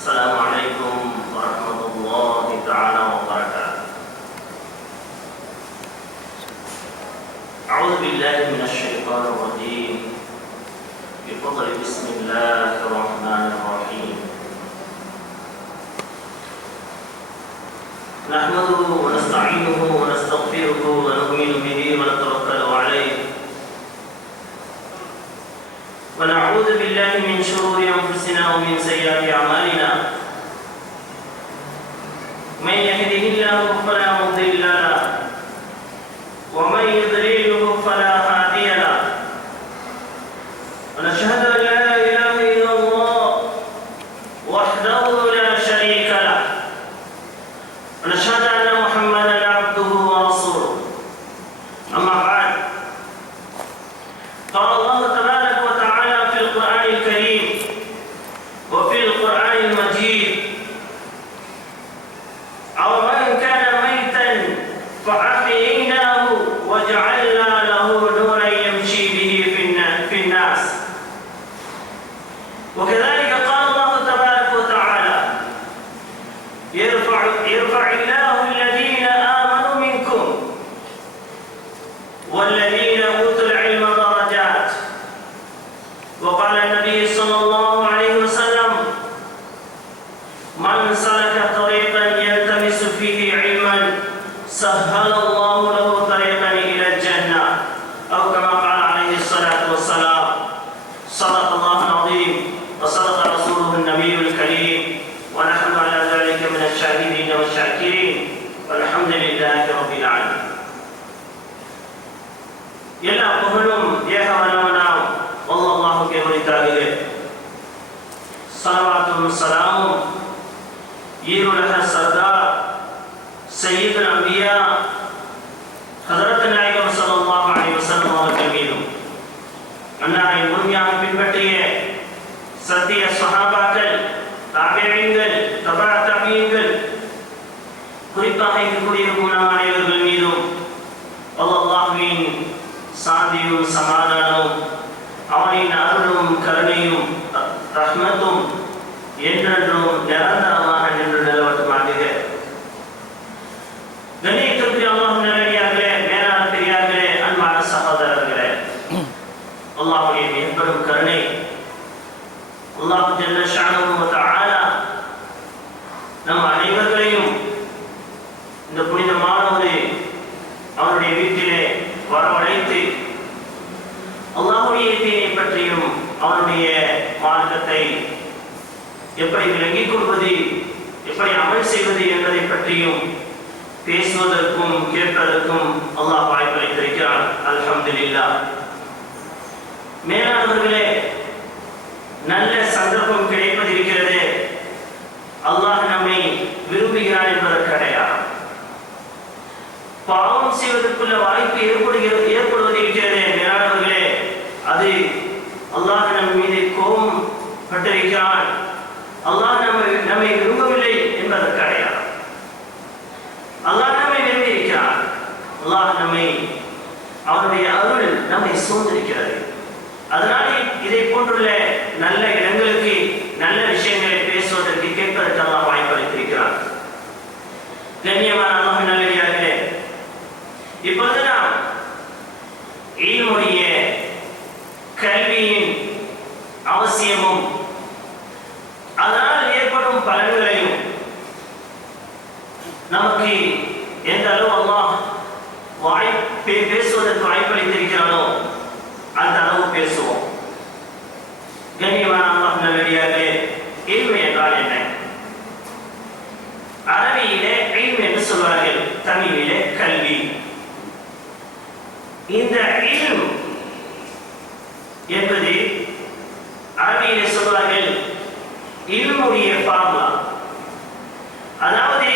السلام عليكم ورحمة الله تعالى وبركاته. أعوذ بالله من الشيطان الرجيم. بفضل بسم الله الرحمن الرحيم. نحمده ونستعينه ونستغفره ونؤمن به ونتوكل عليه. ونعوذ بالله من شرور أنفسنا ومن سيئات أعمالنا. من يهده الله فلا مضل له ومن يضلله فلا هادي له. ونشهد أن لا إله إلا الله وحده لا شريك له. ونشهد أن محمدا عبده ورسوله. أما بعد، قال الله تبارك وتعالى في القرآن الكريم وفي القرآن المجيد: أو من كان ميتا فأحييناه وجعلنا له نورا يمشي به في الناس. وكذلك قال الله تبارك وتعالى: يرفع الله الذين آمنوا منكم والذين أوتوا العلم درجات. وقال النبي صلى الله عليه وسلم: من سلك طريقا يلتمس فيه علما سهل الله له طريقا إلى الجنة، أو كما قال عليه الصلاة والسلام. صدق الله العظيم وصدق رسوله النبي الكريم، ونحن على ذلك من الشاهدين والشاكرين، والحمد لله رب العالمين. எல்லா புகழும் ஏகவனவனாம் அல்லாஹ்வுக்கே உரித்தாகுக. ஸலவாத்தும் ஸலாமும் ஈருலக சர்தார் சய்யிதுல் அன்பியா ஹஜ்ரத் நாயகம் ஸல்லல்லாஹு அலைஹி வஸல்லம் அவர்கள் மீதும், அன்னாரை முழுமையாக பின்பற்றிய சத்திய ஸஹாபாக்கள், தாபிஈன்கள், தபா தாபிஈன்கள், குறிப்பாக இங்கு கூடியிருக்கும் நாம் அனைவர்கள் மீதும் அல்லாஹ்வின் சாந்தியும் சமாதானமும் அவனின் அருளும் கருணையும் ரஹ்மத்தும் என்றென்றும் நிரந்தரமாக நின்று நிலவட்டுமாகுக. கண்ணியத்திற்கு அல்லாஹ் நல்லடியார்களே, மேலான பெரியார்களே, அன்பான சகோதரர்களே, அல்லாஹ்வுடைய மிகப்பெரும் கருணை அல்லாஹ் ஜல்ல ஷஅனுஹு வ தஆலா நம் அனைவர்களையும் இந்த புனிதமான அவருடைய வீட்டிலே வரவழைத்து அல்லாஹ்வுடைய தீனை பற்றியும் அவருடைய மார்க்கத்தை எப்படி விளங்கிக் கொள்வது, எப்படி அமல் செய்வது என்பதை பற்றியும் பேசுவதற்கும் கேட்பதற்கும் அல்லாஹ் வாய்ப்பளித்திருக்கிறான். அல்ஹம்துலில்லாஹ். மேலானவர்களே, நல்ல சந்தர்ப்பம் கிடைப்பதிருக்கிறது. அல்லாஹ் நம்மை விரும்புகிறான் என்பதற்கு அடையாளம். பாவம் செய்வதற்குள்ள வாய்ப்பு ஏற்படுவது இருக்கிறது. மேலானவர்களே, அது அல்லாஹ் நம் மீது கோபம் பட்டிருக்கிறான், அல்லாஹ் நம்மை விரும்பவில்லை என்பதற்கு அடையாளம். அல்லாஹ் நம்மை விரும்பி இருக்கிறான். அல்லாஹ் அவனுடைய அருள் நம்மை சூழ்ந்திருக்கிறது. அதனால் இதை போன்றுள்ள நல்ல இடங்களுக்கு நல்ல விஷயங்களை பேசுவதற்கு கேட்பதற்கு அல்லாஹ் வாய்ப்பளித்திருக்கிறான். கண்ணியமான அல்லாஹ் நல்லடியார்களே, இப்பொழுது நாம் ஈனுடைய கல்வியின் அவசியமும் அதனால் ஏற்படும் பலன்களையும் நமக்கு எந்த அளவு அல்லாஹ் பேசுவதற்கு வாய்ப்பளித்திருக்கிறானோ அந்த அளவு பேசுவோம். கண்ணியமான அல்லாஹ் நல்லடியார்களே, இல்மு என்றால் என்ன? அரபியிலே இல்மு என்று சொல்வார்கள், தமிழிலே கல்வி. இந்த இல்ம் என்பது அரபியிலே சொல்வார்கள் இல்முடைய ஃபார்முலா. அதாவது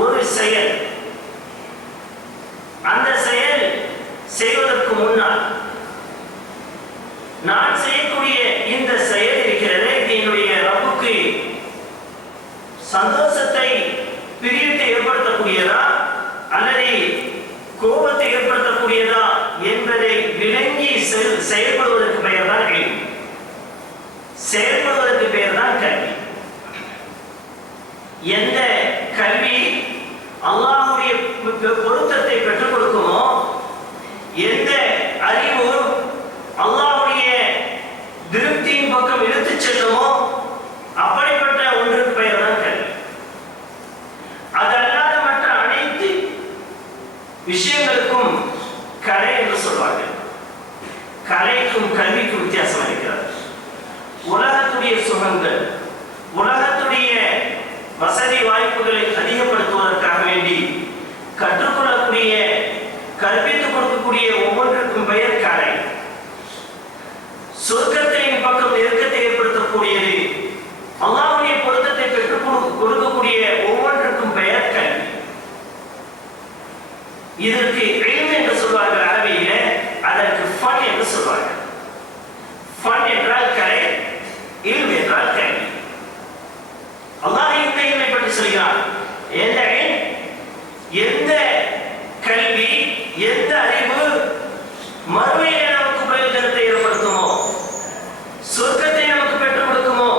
ஒரு செயல், அந்த செயல் செய்வதற்கு முன்னால் நான் செய்யக்கூடிய இந்த செயல் இருக்கிறது, இது என்னுடைய ரப்புக்கு சந்தோஷத்தை, பிரியத்தை ஏற்படுத்தக்கூடியதா அல்லது கோபத்தை ஏற்படுத்தக்கூடியதா என்பதை விளங்கி செயல்படுவதற்கு பெயர் தான் இல்ம். செயல்படுவதற்கு பெயர் தான் கல்வி. எந்த கல்வி அல்லாஹ்வுடைய பொருத்தத்தை பெற்றுக் கொடுக்குமோ, எந்த அறிவு அல்லாஹ்வுடைய திருப்தியின் பக்கம் இழுத்துச் செல்லுமோ அப்படிப்பட்ட ஒன்றுக்கு பெயர் தான் கல்வி. அதல்லாத மற்ற அனைத்து விஷயங்களுக்கும் கலை என்று சொல்வார்கள். கலைக்கும் கல்விக்கும் வித்தியாசம் இருக்கிறது. உலகத்துடைய சுகங்கள், உலகத்துடைய வசதி வாய்ப்புகளை அதிகப்படுத்துவதற்காக வேண்டி கற்றுக்கொள்ளக்கூடிய, கற்பித்துக் கொடுக்கக்கூடிய ஒவ்வொன்றுக்கும் பெயர் கலை. சொர்க்கத்தின் பக்கம் நெருக்கத்தை ஏற்படுத்தக்கூடியது, அல்லாஹ்வுடைய பொருத்தத்தை பெற்றுக் கொடுக்கக்கூடிய ஒவ்வொன்றுக்கும் பெயர் கல்வி. இதற்கு இல்ம் என்று சொல்வார்கள் அரபியிலே, அதற்கு ஃபன் என்று சொல்வார்கள். ஃபன் என்றால் கலை, இல்ம் என்றால் கல்வி. அல்லாஹ் இந்த இல்மை பற்றி சொல்கிறான். எந்த கல்வி, எந்த அறிவு மறுமையிலே நமக்கு பிரயோஜனத்தை ஏற்படுத்துமோ, சொர்க்கத்தை நமக்கு பெற்றுக் கொடுக்குமோ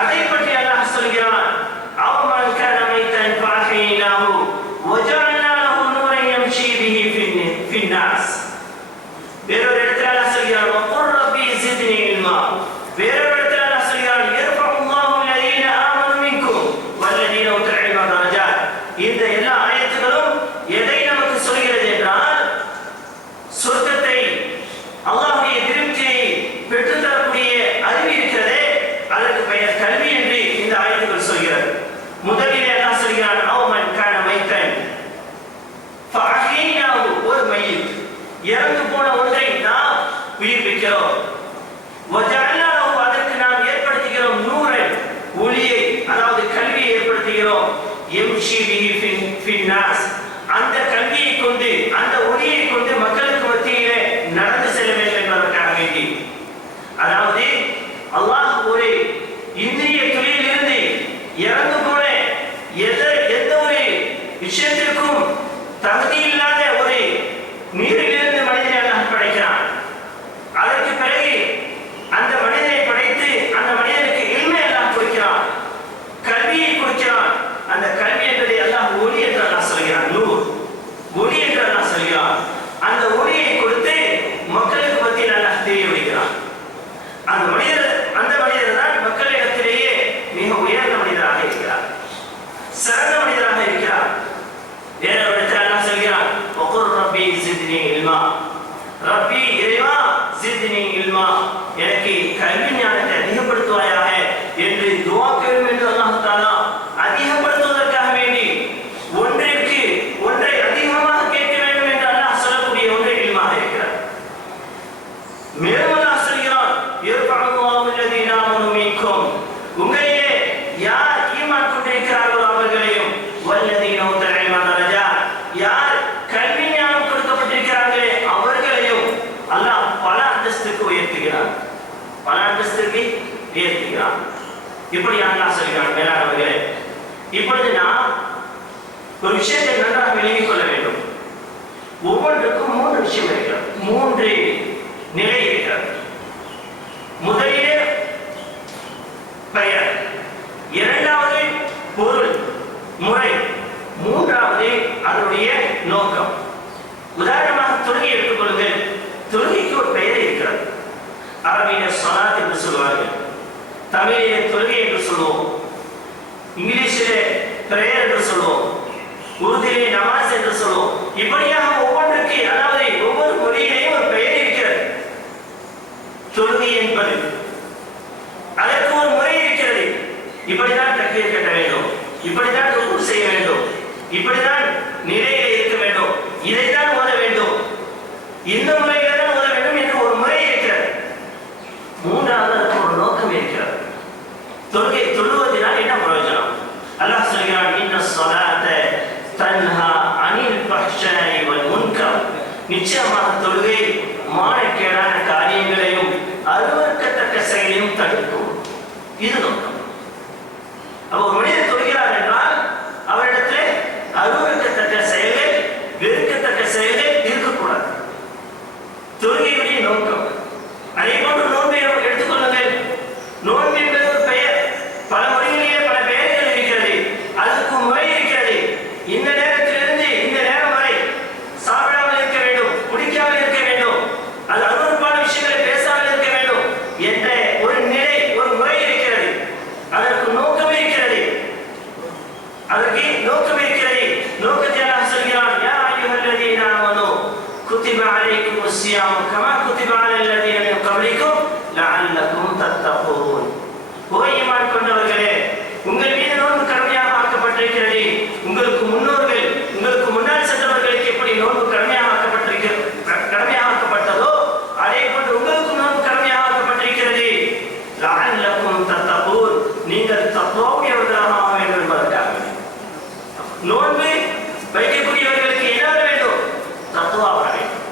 அதை பற்றி அல்லாஹ் சொல்கிறான். அவமன் கான மைத்தன் ஃபஅஹ்யைனாஹு வஜஅல்னா லஹு நூரன் யம்ஷி பிஹி ஃபின்னாஸ். வேறொரு இடத்தில் அல்லாஹ் சொல்கிறான் வகுர் ரப்பி ஸித்னி இல்மா. வேறொரு இடத்தில் அல்லாஹ் சொல்கிறான் யர்ஃபஉல்லாஹு அல்லதீன ஆமனு மின்கும் வல்லதீன ஊதுல் இல்ம தரஜாத். இந்த எல்லா ஆயத்துகளும் எதை நமக்கு சொல்கிறது என்றால், சொர்க்கத்தை, அல்லாஹ்வுடைய திருப்தியை பெற்றுத் தரக்கூடிய அறிவு இருக்கிறதே, அதற்கு பெயர் கல்வி என்று இந்த ஆயத்துகள் சொல்கிறது. முதலில் அல்லாஹ் சொல்கிறான் அவமன் கான மைத்தன் ஃபஅஹ்யைனாஹு, ஒரு மையத், இறந்து போன ஒன்றை நாம் உயிர்ப்பிக்கிறோம். வஜஅல்னா லஹு, அதற்கு நாம் ஏற்படுத்துகிறோம் நூரன், ஒளியை, அதாவது கல்வியை ஏற்படுத்துகிறோம். யம்ஷி பிஹி ஃபின்னாஸ், அந்த கல்வியை கொண்டு, அந்த ஒளியை கொண்டு மக்களுக்கு மத்தியிலே நடந்து செல்ல வேண்டும் என்பதற்காக வேண்டி. அதாவது அல்லாஹ் ஒரு இந்திரிய துளியிலிருந்து இறந்து போன எந்த ஒரு விஷயத்திற்கும் தகுதி இல்லாத ஒரு நீரிலிருந்து மனிதனை அல்லாஹ் படைக்கிறான். அதற்கு பிறகு அந்த மனிதனை படைத்து அந்த மனிதனுக்கு இல்மை அல்லாஹ் கொடுக்கிறான், கல்வியை கொடுக்கிறான். அந்த கல்வி என்பதை அல்லாஹ் ஒளி என்று அல்லாஹ் சொல்கிறான், நூர், ஒளி என்று அல்லாஹ் சொல்கிறான். அந்த ஒளியை கொடுத்து மக்களுக்கு மத்தியில் அல்லாஹ் தெரிய வைக்கிறான். அந்த மனிதர் தான் மக்களிடத்திலேயே மிக உயர்ந்த மனிதராக இருக்கிறார், சிறந்த மனிதராக இருக்கிறார். வேற ஒரு இடத்தில் அல்லாஹ் சொல்கிறான் வகுர் ரப்பி ஸித்னி இல்மா. ரப்பி, இறைவா, ஸித்னி இல்மா, எனக்கு கல்வி ஞானத்தை அதிகப்படுத்துவாயாக என்று துஆ கேளும் என்று அல்லாஹ் தஆலா அதிகப்படுத்துவதற்காக வேண்டி ஒன்றை அதிகமாக கேட்க வேண்டும் என்று அல்லாஹ் சொல்லக்கூடிய ஒன்றை இல்மாக இருக்கிறார். மேலும் அல்லாஹ் சொல்கிறான் யர்ஃபஉல்லாஹு அல்லதீன ஆமனு மின்கும், உங்களிலே யார் ஈமான் கொண்டிருக்கிறார்களோ அவர்களையும், வல்லதீன ஊதுல் இல்ம தரஜாத், யார் கல்வி ஞானம் கொடுக்கப்பட்டிருக்கிறார்களே அவர்களையும் அல்லாஹ் பல அந்தஸ்துக்கு உயர்த்துகிறான், பல அந்தஸ்துக்கு உயர்த்துகிறான். இப்படி அல்லாஹ் சொல்கிறான். மேலானவர்களே, இப்பொழுது நாம் ஒரு விஷயத்தை நன்றாக விளங்கிக் கொள்ள வேண்டும். ஒவ்வொன்றுக்கும் 3 விஷயம் இருக்கிறது, 3 நிலை இருக்கிறது. முதலிலே பெயர், இரண்டாவது பொருள் முறை, மூன்றாவது அதனுடைய நோக்கம். உதாரணமாக தொழுகை எடுத்துக்கொள்ளுங்கள். தொழுகைக்கு ஒரு பெயர் இருக்கிறது. அரபியிலே ஸலாத் என்று சொல்வார்கள், தமிழிலே தொழுகை என்று சொல்லுவோம், இங்கிலீஷிலே பிரேயர் என்று சொல்லுவோம், உருதிலே நமாஸ் என்று சொல்லுவோம். இப்படியாக ஒவ்வொன்றுக்கு, அதாவது ஒவ்வொரு மொழியிலேயும் ஒரு பெயர் இருக்கிறது. தொழுகை என்பது அதற்கு ஒரு முறை இருக்கிறது. இப்படிதான் தக்பீர் கட்ட வேண்டும், இப்படிதான் ருக்கு செய்ய வேண்டும், இப்படிதான் நிலையிலே இருக்க வேண்டும், இதைத்தான் ஓத வேண்டும், இந்த முறையில தான் ஓத வேண்டும் என்று ஒரு முறை இருக்கிறது. மூன்றாவது அதற்கு ஒரு நோக்கம் இருக்கிறது. தொழுவதினால் என்ன பிரயோஜனம்? அல்லாஹ் சொல்கிறான் இன்ன ஸலாத்த தன்ஹா அனில் ஃபஹ்ஷாஇ வல் முன்கர், நிச்சயமாக தொழுகை மானக்கேடான காரியங்களையும் அருவருக்கத்தக்க செயலையும் தடுக்கும். இது நோக்கம். அப்போ ஒரு மனிதர் தொழுகிறார் என்றால் அவரிடத்தில் அருவருக்கத்தக்க செயல்கள், வெறுக்கத்தக்க செயல்கள் இருக்கக்கூடாது. தொழுகையுடைய நோக்கம். அதே போன்று நோன்பை எடுத்துக்கொள்ளுங்கள். நோன்பு என்பது ஒரு பெயர், பல மொழிகளிலே பல பெயர்கள் இருக்கிறது. உங்கள் மீது நோன்பு கடமையாக ஆக்கப்பட்டிருக்கிறது. உங்களுக்கு முன்னோர்கள், உங்களுக்கு முன்னால் சென்றவர்களுக்கு எப்படி நோன்பு கடமையாக ஆக்கப்பட்டதோ அதே போன்று உங்களுக்கு நோன்பு கடமையாக ஆக்கப்பட்டிருக்கிறது. லஅல்லக்கும் தத்தகூன், நீங்கள் தக்வாவுடையவர்களாக ஆக வேண்டும் என்பதற்காக. நோன்பு வைக்கக்கூடியவர்களுக்கு என்ன வர வேண்டும்? தக்வா வர வேண்டும்.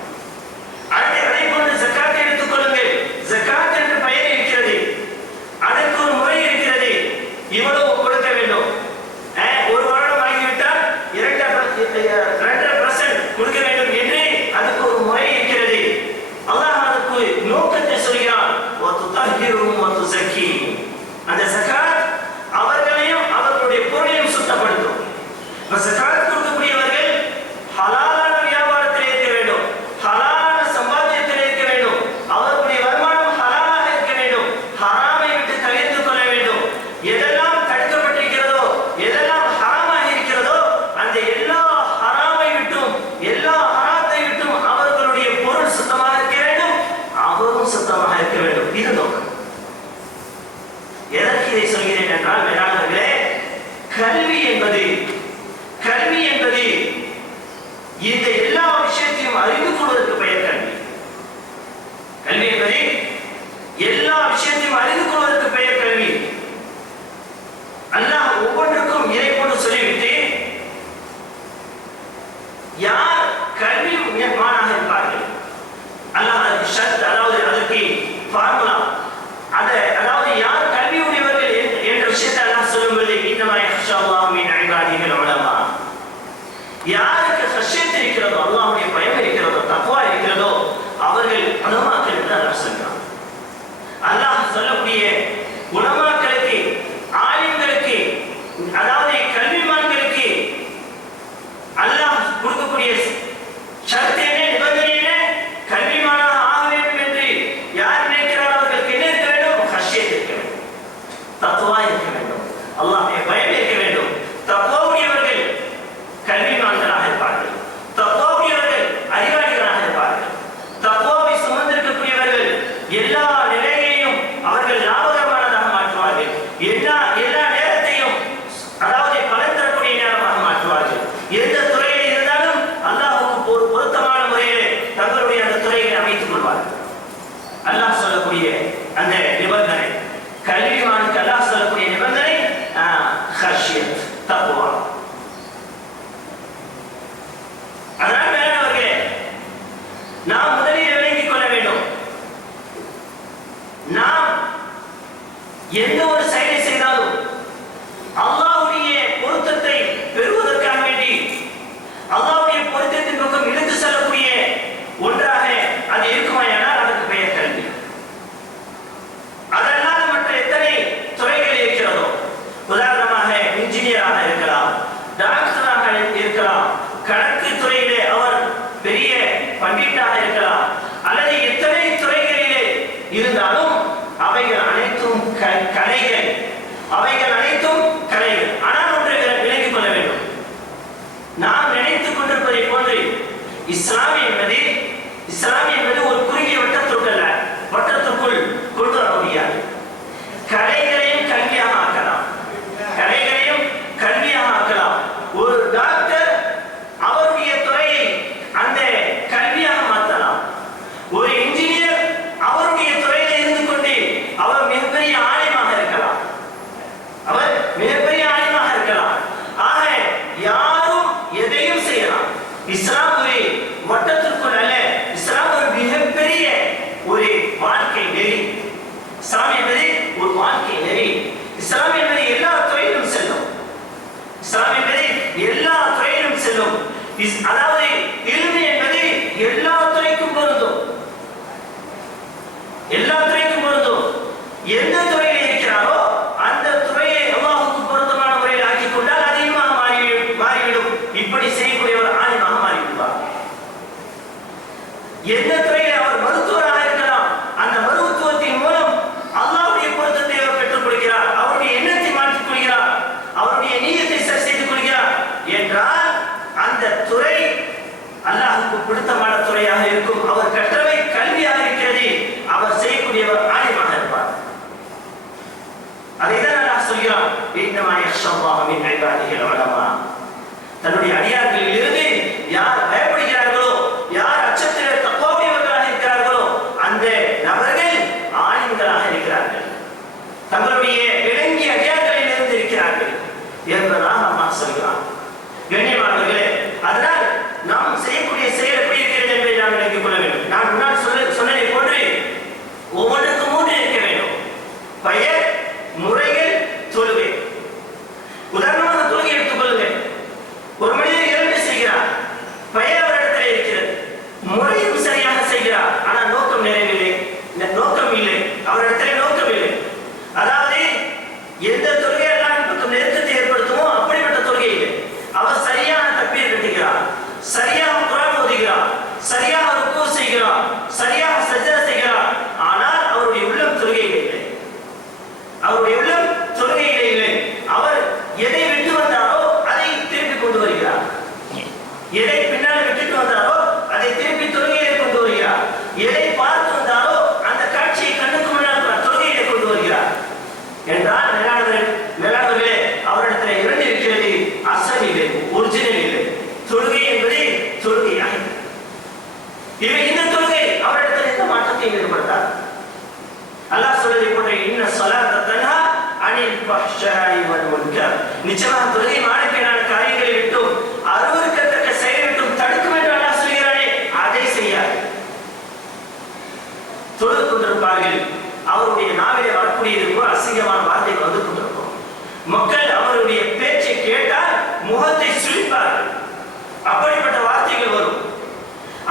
அதே போன்று ஜகாத்தை எடுத்துக் கொள்ளுங்கள். ஜகாத் என்ற பெயர் இருக்கிறது, அதற்கு ஒரு முறை இருக்கிறது. இவ்வளவு கொடுக்க வேண்டும். ஒரு வருடம் ஆகிவிட்டால் 2.5% கொடுக்க வேண்டும் என்று அதுக்கு ஒரு முறை இருக்கிறது. அல்லாஹ் அதுக்கு நோக்கத்தை சொல்கிறான். அந்த ஜகாத் அவர்களையும் அவர்களுடைய பொருளையும் சுத்தப்படுத்தும். ஜகாத் கொடுக்கக்கூடியவர்கள் ஹலாலான வியாபாரத்தில் இருக்க வேண்டும், ஹலாலான சம்பாத்தியத்தில் இருக்க வேண்டும், அவர்களுடைய வருமானம் ஹலாலாக இருக்க வேண்டும், ஹராமை விட்டு தவிர்த்து கொள்ள வேண்டும். எதெல்லாம் தடுக்கப்பட்டிருக்கிறதோ, எதெல்லாம் ஹராமாக இருக்கிறதோ அந்த எல்லா ஹராமை விட்டும், எல்லா ஹராத்தை விட்டும் அவர்களுடைய பொருள் சுத்தமாக இருக்க வேண்டும், அவரும் சுத்தமாக இருக்க வேண்டும். இது நோக்கம். எதற்கு இதை சொல்கிறேன் என்றால், வேளாண்களே, கல்வி என்பது இந்த எல்லா விஷயத்தையும் அறிந்து கொள்வதற்கு பெயர் கல்வி. கல்வி என்பது எல்லா விஷயத்தையும் அறிந்து கொள்வதற்கு பெயர் கல்வி. அல்லாஹ் ஒவ்வொன்றுக்கும் இதை போன்று சொல்லிவிட்டு, யார் கல்வி மானாக இருப்பார்கள், அல்லாஹ் அதற்கு ஷர்த், அதாவது அதற்கு ஃபார்முலா, அதாவது யார் கல்வி உடையவர்கள் என்ற விஷயத்தை அல்லாஹ் சொல்லும்போது, இன்னமா யஹ்ஷல்லாஹு மின் இபாதிஹில் உலமா, யாருக்கு ஹஷ்யத் இருக்கிறதோ, அல்லாஹ்வுடைய பயம் இருக்கிறதோ, தக்வா இருக்கிறதோ அவர்கள் உலமாக்கள் என்று அல்லாஹ் சொல்கிறான். அல்லாஹ் சொல்லக்கூடிய உலமாக்களுக்கு, ஆலிம்களுக்கு, அதாவது கல்விமான்களுக்கு அல்லாஹ் கொடுக்கக்கூடிய ஷர்த் என்ன, நிபந்தனை என்ன? கல்விமானாக ஆக வேண்டும் என்று யார் நினைக்கிறார் அவர்களுக்கு என்ன இருக்க வேண்டும்? ஹஷ்யத் இருக்க வேண்டும், தக்வா இருக்க வேண்டும், அல்லாஹ்வுடைய பயம் இருக்க வேண்டும். தக்வாவுடையவர்கள் கல்விமான்களாக இருப்பார்கள், தக்வாவுடையவர்கள் அறிவாளிகளாக இருப்பார்கள். தக்வாவை சுமந்திருக்கக்கூடியவர்கள் எல்லா நிலையையும் அவர்கள் லாபகரமானதாக மாற்றுவார்கள். எல்லா நேரத்தையும் அதாவது பலன் தரக்கூடிய நேரமாக மாற்றுவார்கள். எந்த துறையில் இருந்தாலும் அல்லாஹ்வுக்கு ஒரு பொருத்தமான முறையில் தங்களுடைய அந்த துறைகளை அமைத்துக் கொள்வார்கள். அல்லாஹ் சொல்லக்கூடிய அந்த நிபந்தனை, கல்விமானுக்கு அல்லாஹ் சொல்லக்கூடிய நிபந்தனை ஹஷ்யத், தக்வா. அதனால் வேறவர்களே, நாம் முதலில் விளங்கிக் கொள்ள வேண்டும். நாம் எந்த ஒரு செயலை செய்தாலும் அல்லாஹ்வுடைய பொருத்தத்தை பெறுவதற்காக வேண்டி, அல்லாஹ்வுடைய பொருத்தத்தின் பக்கம் இழுத்து செல்லக்கூடிய ஒன்றாக அது இருக்குமானால் அதற்கு பெயர் கல்வி. அதல்லாத மற்ற எத்தனை துறைகள் இருக்கிறதோ, உதாரணமாக இன்ஜினியராக இருக்கலாம், டாக்டராக இருக்கலாம், கணக்கு துறையிலே அவர் பெரிய பண்டிட்டாக இருக்கலாம், அல்லது எத்தனை துறைகளிலே இருந்தாலும் அவைகள் அனைத்தும் கலைகள், அவைகள் அனைத்தும் கலைகள். ஆனால் ஒன்றை விளங்கிக் கொள்ள வேண்டும். நாம் நினைத்துக் கொண்டிருப்பதை போன்று இஸ்லாம் என்பது ஒரு குறுகிய வட்டத்திற்குள் கொண்டு வர முடியாது. கலைகளையும் கல்வியாக ஆக்கலாம், கலைகளையும் கல்வியாக ஆக்கலாம். ஒரு டாக்டர் அவருடைய துறையை அந்த கல்வியாக மாற்றலாம். ஒரு இன்ஜினியர் அவருடைய துறையில் இருந்து கொண்டு அவர் மிகப்பெரிய ஆலயமாக இருக்கலாம், அவர் மிகப்பெரிய ஆலயமாக இருக்கலாம். ஆக யாரும் எதையும் செய்யலாம். இஸ்லாம் ஒரு வட்டத்திற்குள் அல்ல, இஸ்லாம் ஒரு மிக சொல்கிறான், இன்னமா யக்ஷல்லாஹ மின் இபாதிஹில் உலமா. தன்னுடைய அடியார்களில் இருந்து யார் பயப்படுகிறார்களோ, யார் அச்சத்திலே தக்வாவுடையவர்களாக இருக்கிறார்களோ அந்த நபர்கள் ஆலிம்களாக இருக்கிறார்கள், தங்களுடைய விளங்கிய அடியார்களில் இருந்து இருக்கிறார்கள் என்பதாக அல்லாஹ் சொல்கிறான். கண்ணியமானவர்களே, அதனால் நாம் செய்யக்கூடிய செயல் எப்படி இருக்கிறது என்பதை நாம் விளங்கிக் கொள்ள வேண்டும். நான் முன்னால் சொன்னதை போன்று ஒவ்வொன்றுக்கும் 3 இருக்க வேண்டும்: பெயர், முறைகள், தொழுகை. உதாரணமாக தொழுகை எடுத்துக் கொள்ளுங்கள். ஒரு மனிதர் 2 செய்கிறார், பெயர் அவரிடத்தில் இருக்கிறது, முறையும் சரியாக செய்கிறார், ஆனால் நோக்கம் நிறைவில்லை, நோக்கம் இல்லை, அவரிடத்தில் நோக்கம் இல்லை. அதாவது எந்த தொழுகை எல்லாம் பக்கம் நெருக்கத்தை ஏற்படுத்துமோ அப்படிப்பட்ட தொழுகை இல்லை. அவர் சரியான தக்பீர் கட்டுகிறார், சரியாக குர்ஆன் ஓதுகிறார், சரியாக ருக்கூ செய்கிறார், சரியாக சஜ்தா செய்கிறார், ஆனால் அவருடைய உள்ளம் தொழுகையில் இல்லை. அவருடைய உள்ளம் தொழுகையில் இல்லை. அவர் எதை விட்டு வந்தாரோ அதை திருப்பி கொண்டு வருகிறார், எதை பின்னால் விட்டுட்டு வந்தாரோ அதை திருப்பி தொழுகையிலே கொண்டு வருகிறார், எதை பார்த்து வந்தாரோ அந்த காட்சியை கண்ணுக்கு முன்னால் தொழுகையிலே கொண்டு வருகிறார் என்றால் மேலாளர்களே, அவரிடத்தில் 2 இருக்கிறது: அசல் இல்லை, ஒரிஜினல் இல்லை. தொழுகை என்பது தொழுகையாக இந்த தொழுகை அவரிடத்தில் எந்த மாற்றத்தையும் ஏற்படுத்தார். அல்லாஹ் சொல்வதை போன்ற இன்ன ஸலாத்த தன்ஹா அனில் ஃபஹ்ஷாஇ வல் முன்கர். நிச்சயமாக தொழுகை மானக்கேடான காரியங்களை விட்டும் அருவருக்கத்தக்க செயலை விட்டும் தடுக்கும் என்று அல்லாஹ் சொல்கிறானே, அதை செய்யாது. தொழுது கொண்டிருப்பார்கள், அவருடைய நாவிலே வரக்கூடியது போல அசிங்கமான வார்த்தைகள் வந்து கொண்டிருக்கும். மக்கள் அவருடைய பேச்சை கேட்டால் முகத்தை சுழிப்பார்கள், அப்படிப்பட்ட வார்த்தைகள் வரும்.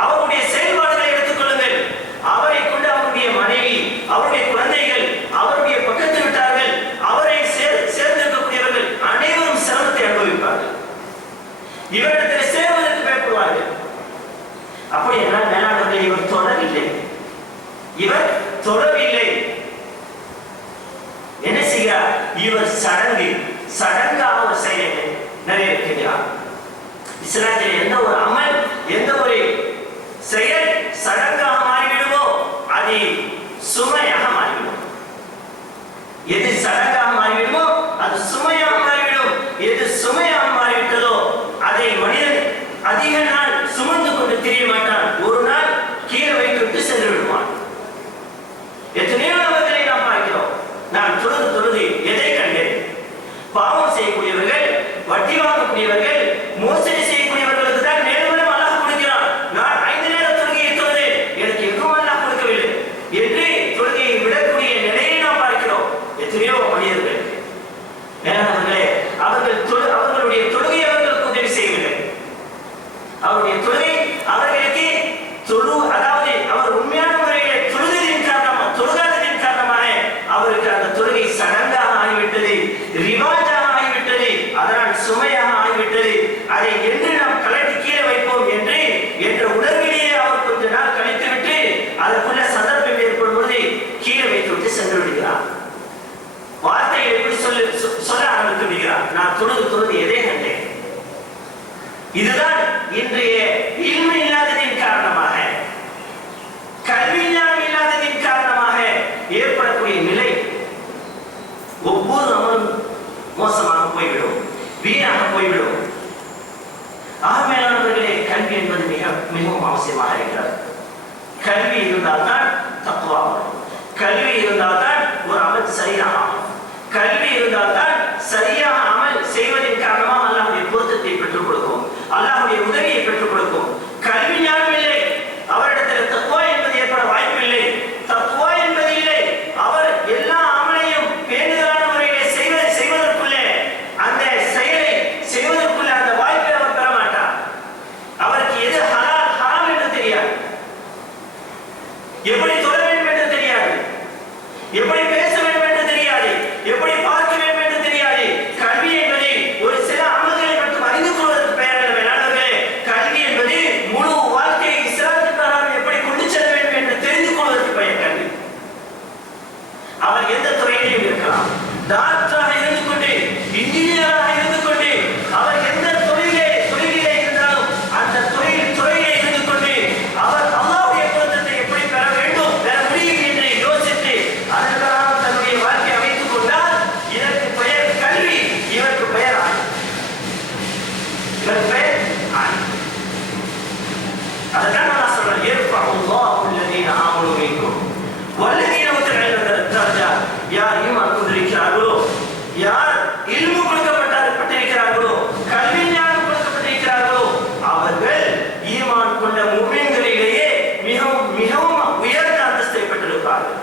அவருடைய செயல்பாடுகளை எடுத்துக் கொள்ளுங்கள். அவரை கொண்டு அவருடைய மனைவி, அவருடைய குழந்தைகள், அவருடைய பக்கத்து விட்டார்கள், அவரை சேர்ந்திருக்கக்கூடியவர்கள் அனைவரும் சிரமத்தை அனுபவிப்பார்கள். இவரிடத்தில் சேர்வதற்கு பயப்படுவார்கள். அப்படி என்றால் மேலாளர்கள் இவர் தொடரவில்லை, இவர் தொடரவில்லை. என்ன செய்கிறார்? இவர் சடங்காக ஒரு செயலை நிறைவேற்றுகிறார். இஸ்லாத்தில் எந்த ஒரு அமல், எந்த ஒரு செயல் சடங்காக மாறிவிடுமோ அது சுமையாக மாறிவிடும். எது சடங்காக மாறிவிடுமோ அது சுமையாக மாறிவிடும். எது சுமையாக மாறிவிட்டதோ அதை மனிதன் அதிக நாள் சுமந்து கொண்டு தெரிய மாட்டான், ஒரு நாள் கீழே வைத்துவிட்டு சென்று விடுவான். எத்தனையோ நபர்களை நாம் பார்க்கிறோம். நான் தொழுது எதை கண்டேன்? பாவம் செய்யக்கூடியவர்கள், வட்டி வாங்கக்கூடியவர்கள், மோசடி செய்யக்கூடியவர்களுக்கு தான் நேர்மறை அல்லாஹ் கொடுக்கிறான். நான் 5 நேர தொழுகையை தொழுதேன், எனக்கு எதுவும் அல்லாஹ் கொடுக்கவில்லை என்று தொழுகையை விடக்கூடிய நிலையை நாம் பார்க்கிறோம். எத்தனையோ மனிதர்கள் மேலானவர்களே, அவர்களுடைய தொழுகை அவர்களுக்கு உதவி செய்யவில்லை. அவருடைய தொழுகை அவர்களுக்கு அதாவது அவர் உண்மையான முறையிலே தொழுகாததின் காரணமாக அவருக்கு அந்த தொழுகை சடங்காக ஆகிவிட்டது, ரிவாஜாக ஆகிவிட்டது, அதனால் சுமையாக ஆகிவிட்டது. அதை என்று நாம் கலட்டி கீழே வைப்போம் என்ற உணர்விலேயே அவர் கொஞ்ச நாள் கழித்துவிட்டு அதற்குள்ள சந்தர்ப்பம் ஏற்படும் பொழுது கீழே வைத்துவிட்டு சென்று விடுகிறார். வார்த்தையை எப்படி சொல்ல ஆரம்பித்து விடுகிறார். நான் தொழுது எதை கண்டேன்? இதுதான் இன்றைய இல்மு இல்லாததின் காரணமாக, கல்வி ஞானம் இல்லாததின் காரணமாக ஏற்படக்கூடிய நிலை. ஒவ்வொரு அமலும் மோசமாக போய்விடும், வீணாக போய்விடும். மேலானவர்களே, கல்வி என்பது மிகவும் அவசியமாக இருக்கிறது. கல்வி இருந்தால்தான் தக்வா வரும், கல்வி இருந்தால்தான் ஒரு அமல் சரியாக ஆகும், கல்வி இருந்தால்தான் சரியாக அமல் செய்வதன் காரணமாக அல்லாஹ்வுடைய பொருத்தத்தை பெற்றுக் கொடுக்கும், அல்லாஹ்வுடைய உதவியை பெற்றுக் கொடுக்கும். கல்வி ஞானம் இல்லை, அவரிடத்தில் தக்வா என்பது ஏற்பட வாய்ப்பில்லை. தக்வா என்பது இல்லை, அவர் எல்லா அமலையும் பேணுதலான முறையிலே செய்வதற்குள்ளே அந்த செயலை செய்வதற்குள்ள அந்த வாய்ப்பை அவர் பெற மாட்டார். அவருக்கு எது ஹலால் ஹராம் என்று தெரியாது, எப்படி தொழ வேண்டும் என்று தெரியாது, எப்படி பேச வேண்டும் என்று தெரியாது, எப்படி பார்க்க வேண்டும் என்று தெரியாது. கல்வி என்பது ஒரு சில அமல்களை மட்டும் அறிந்து கொள்வதற்கு பெயர் அல்ல மேலானவர்களே. கல்வி என்பது முழு வாழ்க்கையை இஸ்லாத்தின் பிரகாரம் எப்படி கொண்டு செல்ல வேண்டும் என்று தெரிந்து கொள்வதற்கு பெயர் கல்வி. அவர் எந்த துறையிலும் இருக்கலாம், டாக்டராக இருந்து கொண்டு, இன்ஜினியராக இருந்து கொண்டு, அவர் எந்த துறையிலே இருந்தாலும் அந்த துறையிலே இருந்து கொண்டு அவர் அல்லாஹ்வுடைய பொருத்தத்தை எப்படி பெற வேண்டும், பெற முடியும் என்று யோசித்து அதற்காக தன்னுடைய வாழ்க்கையை அமைத்துக் கொண்டால் இதற்கு பெயர் இல்மு கொடுக்கப்பட்டிருக்கிறார்களோ, கல்வி ஞானம் கொடுக்கப்பட்டிருக்கிறார்களோ, அவர்கள் ஈமான் கொண்ட முஃமின்களிலேயே மிகவும் மிகவும் உயர்ந்த அந்தஸ்தை பெற்றிருப்பார்கள்.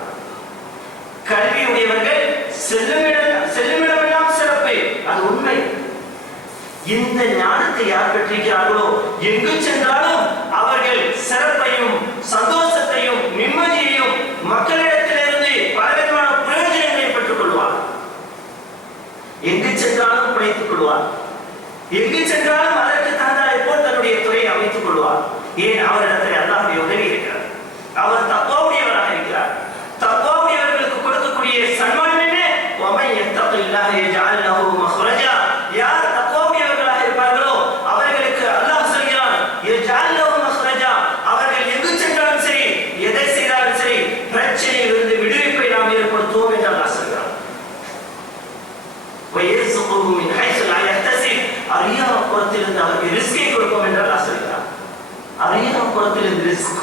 கல்வி உடையவர்கள் செல்லுமிடமெல்லாம் சிறப்பு, அது உண்மை. இந்த ஞானத்தை யார் பெற்றிருக்கிறார்களோ எங்கு சென்றாலும் அவர்கள் சிறப்பையும் சந்தோஷத்தையும் நிம்மதியையும் மக்களிடத்திலிருந்து பலவிதமான பிரயோஜனங்களை பெற்றுக் கொள்வார். எங்கு சென்றாலும் பிழைத்துக் கொள்வார். எங்கு சென்றாலும் அதற்கு தகுந்தாலை போல் தன்னுடைய துறையை அமைத்துக் கொள்வார். ஏன்? அவரிடத்தில் அல்லாஹ்வுடைய உதவி இருக்கிறார். அவர் தக்வாவுடையவராக இருக்கிறார். தக்வாவுடையவர்களுக்கு கொடுக்கக்கூடிய சன்மானம் என்ன? வமன் யத்தகில்லாஹ யஜ்அல் லஹு மக்ரஜா. யார் தக்வாவுடையவர்களாக இருப்பார்களோ அவர்களுக்கு அல்லாஹ் சொல்கிறான், யஜ்அல் லஹு மக்ரஜா. அவர்கள் எங்கு சென்றாலும் சரி, எதை செய்தாலும் சரி, பிரச்சனையிலிருந்து விடுவிப்பை நாம் ஏற்படுத்துவோம் என்று அல்லாஹ் சொல்கிறான். வயர்ஸுகுஹு மின் ஹைஸு லா யஹ்தஸிப். அறியா புறத்திலிருந்து அவருக்கு ரிஸ்கை கொடுப்போம் என்று அல்லாஹ் சொல்கிறான். அறியா புறத்திலிருந்து ரிஸ்க்.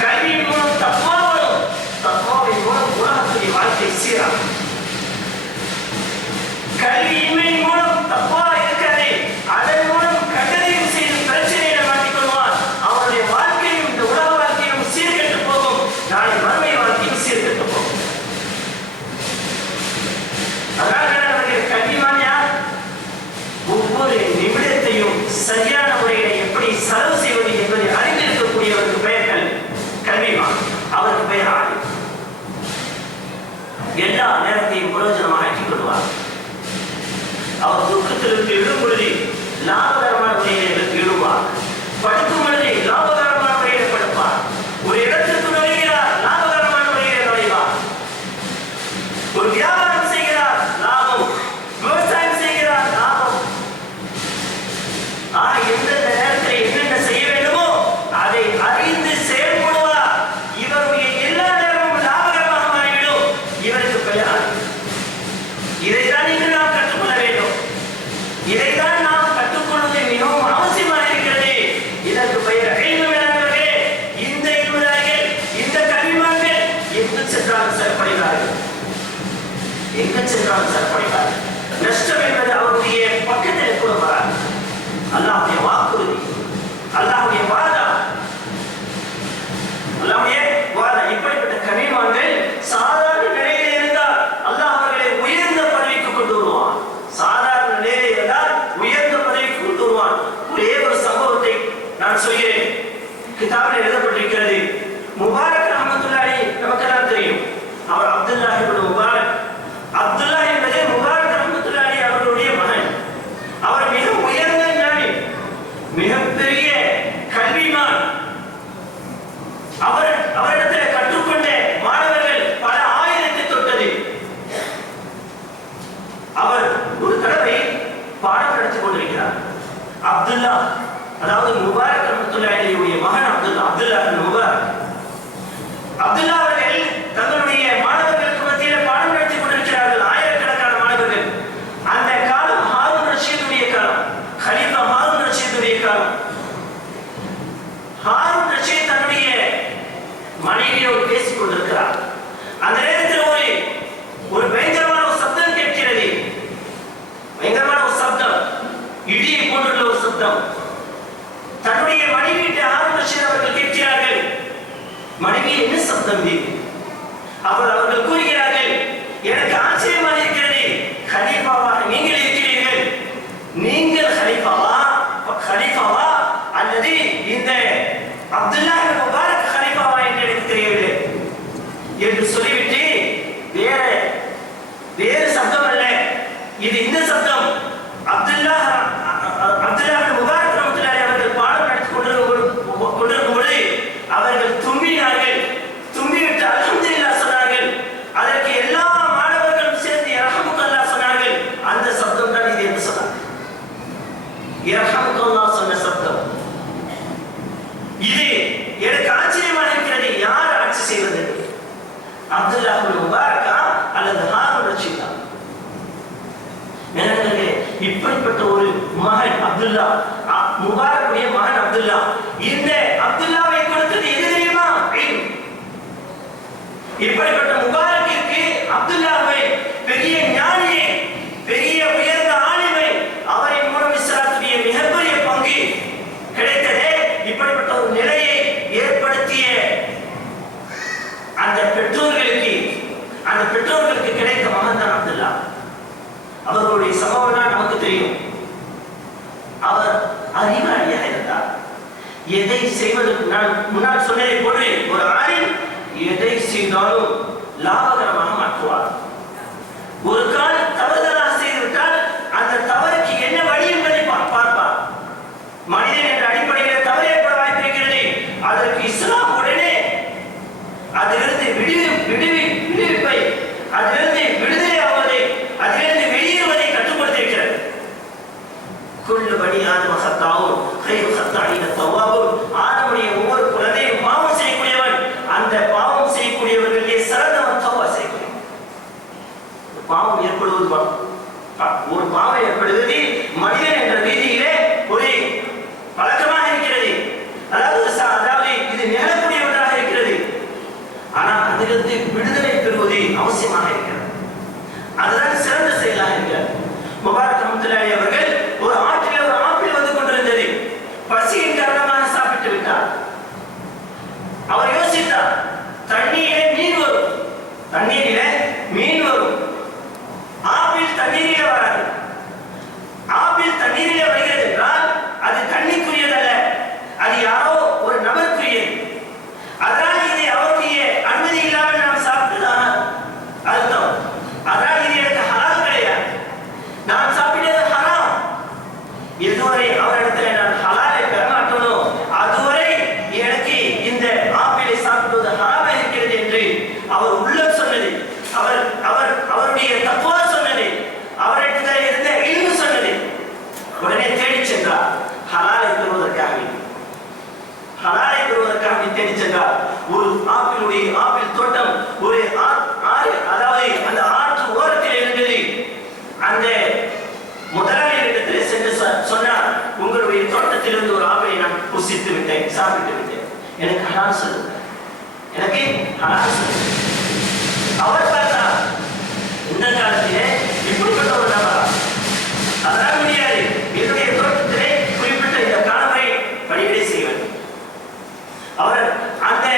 கல்வியின் மூலம் தக்வா வரும். தக்வாவின் மூலம் உலகத்துடைய வாழ்க்கை சீராகும். கல்வியின்மையின் மூலம் தக்வா இருக்காது. அதன் மூலம் கண்டறியும் செய்து பிரச்சனையை மாட்டிக்கொள்வான். அவனுடைய வாழ்க்கையும் இந்த உலக வாழ்க்கையும் சீர்கெட்டு போகும். நாளை மறுமை வாழ்க்கையும் சீர்கெட்டு போகும். அதனால கல்விமான் யார்? ஒவ்வொரு நிமிடத்தையும் சரியான முறையில் எப்படி செலவு செய்வது என்பதை அறிந்திருக்கக்கூடியவருக்கு பெயர் கல்விமான். அவருக்கு பெயர் ஆலிம். எல்லா நேரத்தையும் பிரயோஜனமாக ஆக்கிக் கொள்வார். அவர் துக்கத்திலிருந்து எழும் பொழுது லாபகரமான முறையில் எழுவார். படுக்கும் பொழுது லாபகரமான முறையில் படுப்பார். ஒரு இடத்திற்கு நுழைகிறார், லாபகரமான முறையில் நுழைவார். ஒரு வியாபாரம் செய்கிறார், லாபம். விவசாயம் செய்கிறார், லாபம். எந்தெந்த நேரத்தில் என்னென்ன செய்ய வேண்டுமோ அதை அறிந்து செயல்படுவார். இவருடைய எல்லா நேரமும் லாபகரமாக மாறிவிடும். இவருக்கு பெயர். இதைத்தான் இன்று நாம் கற்றுக்கொள்ள வேண்டும். இதைத்தான் நாம் கற்றுக்கொள்வது மிகவும் அவசியமாக இருக்கிறது. இதற்கு பெயர் இல்மு. மேலானவர்களே, இந்த இல்முதாரிகள், இந்த கல்விமான்கள் எங்கு சென்றாலும் சிறப்படைவார்கள். எங்கு சென்றாலும் சிறப்படைவார்கள். நஷ்டம் என்பது அவருடைய பக்கத்தில் கூட வராது. அல்லாஹ்வுடைய வாக்குறுதி, அல்லாஹ்வுடைய வாதம், அல்லாஹ்வுடைய வாதம். இப்படிப்பட்ட கல்விமான்கள் சாதாரண நிலையில் இருந்தால் அல்லாஹ் அவர்களை உயர்ந்த பதவிக்கு கொண்டு வருவான். சாதாரண நிலையில் இருந்தால் உயர்ந்த பதவிக்கு கொண்டு வருவான். ஒரே ஒரு சம்பவத்தை நான் சொல்கிறேன். கிதாபில் எழுதப்பட்டிருக்கிறது. முபாரக் ரஹ்மத்துல்லாஹி நமக்கெல்லாம் தெரியும். அவர் அப்துல்லாஹ் இப்னு முபாரக். அப்துல்லாஹ் என்பது முபாரக் ரஹ்மத்துல்லாஹி அவர்களுடைய மகன். அவர் மிக உயர்ந்த ஞானி, மிகப்பெரிய கல்விமான். அவரிடத்தில் கற்றுக்கொண்ட மாணவர்கள் பல ஆயிரத்தை தொட்டது. அவர் ஒரு தடவை பாடம் நடத்திக் கொண்டிருக்கிறார். அப்துல்லா, அதாவது முபாரக் ரஹ்மத்துல்லாஹியுடைய மகன் அப்துல்லா முபாரக். அப்துல்லா அவர்கள் தங்களுடைய மாணவர்களுக்கு மத்தியில் பாடம் நடத்திக் கொண்டிருக்கிறார்கள். ஆயிரக்கணக்கான மாணவர்கள். அந்த காலம் ஹாரூன் ரஷீதுடைய காலம், கலீஃபா ஹாரூன் ரஷீதுடைய காலம். ஹாரூன் ரஷீத் தன்னுடைய மனைவியோடு பேசிக் கொண்டிருக்கிறார். அந்த நேரத்தில் ஒரு பயங்கரமான ஒரு சப்தம் கேட்கிறது. பயங்கரமான ஒரு சப்தம், இடியை போன்றுள்ள ஒரு சப்தம். தன்னுடைய மனைவியிட்ட ஹாரூன் ரஷீத் அவர்கள் கேட்கிறார்கள், மனைவி என்ன சப்தம் இது? அவர் அவர்கள் கூறுகிறார்கள், எனக்கு ஆச்சரியமாக இருக்கிறது. கலீஃபாவாக நீங்கள் இருக்கிறீர்கள். நீங்கள் கலீஃபாவா அல்லது இந்த அப்துல்லாஹ் இப்னு முபாரக் கலீஃபாவா என்று எனக்கு தெரியவில்லை என்று சொல்லிவிட்டு வேறு சப்தம் அல்ல இது, இந்த சப்தம். அப்துல்லாஹ் இப்னு முபாரக் ரஹ்மத்துல்லாஹி அவர்கள் பாடம் நடத்தி கொண்டிருக்கும் பொழுது அவர்கள் தும்பினார்கள். தும்பிவிட்டு அல்ஹம்துலில்லாஹ் சொன்னார்கள். அதற்கு எல்லா மாணவர்களும் சேர்ந்து யர்ஹமுக்கல்லாஹ் சொன்னார்கள். அந்த சப்தம் தான் இது என்று சொன்னார். யர்ஹமுக்கல்லாஹ் சொன்ன சப்தம் இது. எனக்கு ஆச்சரியமாக இருக்கிறது, யார் ஆட்சி செய்வது? அப்துல்லாஹ் இப்னு முபாரக்கா அல்லது ஹாரூன் ரஷீதா? மேலானவர்களே, இப்படிப்பட்ட ஒரு மகன் அப்துல்லா, முபாரக்குடைய மகன் அப்துல்லா. இந்த அப்துல்லாவை கொடுத்தது எது தெரியுமா? இப்படிப்பட்ட முபாரக்கிற்கு அப்துல்லாவை பெரிய அவருடைய சம்பவம்லாம் நமக்கு தெரியும். அவர் அறிவாளியாக இருந்தார். எதை செய்வதற்கு நான் முன்னால் சொன்னதை போன்று ஒரு ஆளின் எதை செய்தாலும் லாபகரமாக மாற்றுவார். ஒரு கால் தவறுதலாக செய்துவிட்டால் அந்த தவறுக்கு என்ன வழி என்பதை பார்ப்பார். மனிதன் என்ற அடிப்படையில் தவறு ஏற்பட வாய்ப்பிருக்கிறது. அதற்கு இஸ்லாம் உடனே அதிலிருந்து விடுவிப்பை, அதிலிருந்து விடுதலை ஆவதை, அதிலிருந்து வெளியேறுவதை கற்றுக் கொடுத்திருக்கிறது. குல்லு பனி ஆதம ഖത്താഊൻ ഖைரு ഖத்தாஈன தவ்வாபூன். ஆதமுடைய ஒவ்வொரு குழந்தையும் பாவம் செய்யக்கூடியவன். அந்த பாவம் செய்யக்கூடியவர்களே சிறந்தவன் தௌபா செய்யக்கூடியவன். பாவம் ஏற்படுவது ஒரு பாவம் ஏற்படுவது மனிதன் என்ற ரீதியிலே ஒரு பழக்கமாக இருக்கிறது. அதாவது இது நிகழக்கூடிய ஒன்றாக இருக்கிறது. ஆனால் அதிலிருந்து விடுதலை பெறுவது அவசியமாக இருக்கிறது. அதுதான் சிறந்த செயலாக இருக்கிறது. முபாரக் ரஹ்மத்துல்லாஹி அவர்கள் ஒரு ஆற்றிலே ஒரு ஆப்பிள் வந்து கொண்டிருந்தது. பசியின் காரணமாக சாப்பிட்டு விட்டார். அவர் யோசித்தார், தண்ணீரிலே மீன் வரும், தண்ணீரிலே மீன் வரும், ஆப்பிள் தண்ணீரிலே வராது. ஆப்பிள் தண்ணீரிலே வருகிறது என்றால் அது தண்ணிக்குரியதல்ல, அது யாரோ ஒரு நபருக்குரியது. அதனால் இதை அவருடைய அனுமதி இல்லாமல் நாம் சாப்பிட்டதாக அர்த்தம். அதனால் இது எனக்கு ஹலால் கிடையாது, நான் சாப்பிட்டது ஹராம். எதுவரை அவரிடத்தில் நான் ஹலாலை பெற மாட்டேனோ அதுவரை எனக்கு இந்த ஆப்பிளை சாப்பிடுவது ஹராமாக இருக்கிறது என்று அவர் உள்ளம் சொன்னது, அவருடைய தக்வா சொன்னது, அவரிடத்தில் இருந்த இல்மு சொன்னது. உடனே தேடி சென்றார். ஹலாலை பெறுவதற்காக தேடி சென்றார். ஒரு ஆப்பிள் தோட்டம் ஒரு ஆறு, அதாவது அந்த ஆற்று ஓரத்தில் இருந்தது. அந்த முதலாளியிடத்தில் சென்று சொன்னார், உங்களுடைய தோட்டத்திலிருந்து ஒரு ஆப்பிளை நான் புசித்து விட்டேன், சாப்பிட்டு விட்டேன், எனக்கு ஹலால் சொல்லுங்க, எனக்கு ஹலால் சொல்லுங்க. அவர் பார்த்தார், இந்த காலத்திலே இப்படிப்பட்ட ஒரு நபரா? அதனால் முடியாது, என்னுடைய தோட்டத்திலே குறிப்பிட்ட இந்த காலத்தை பணிவிடை செய்வது. அவர் அந்த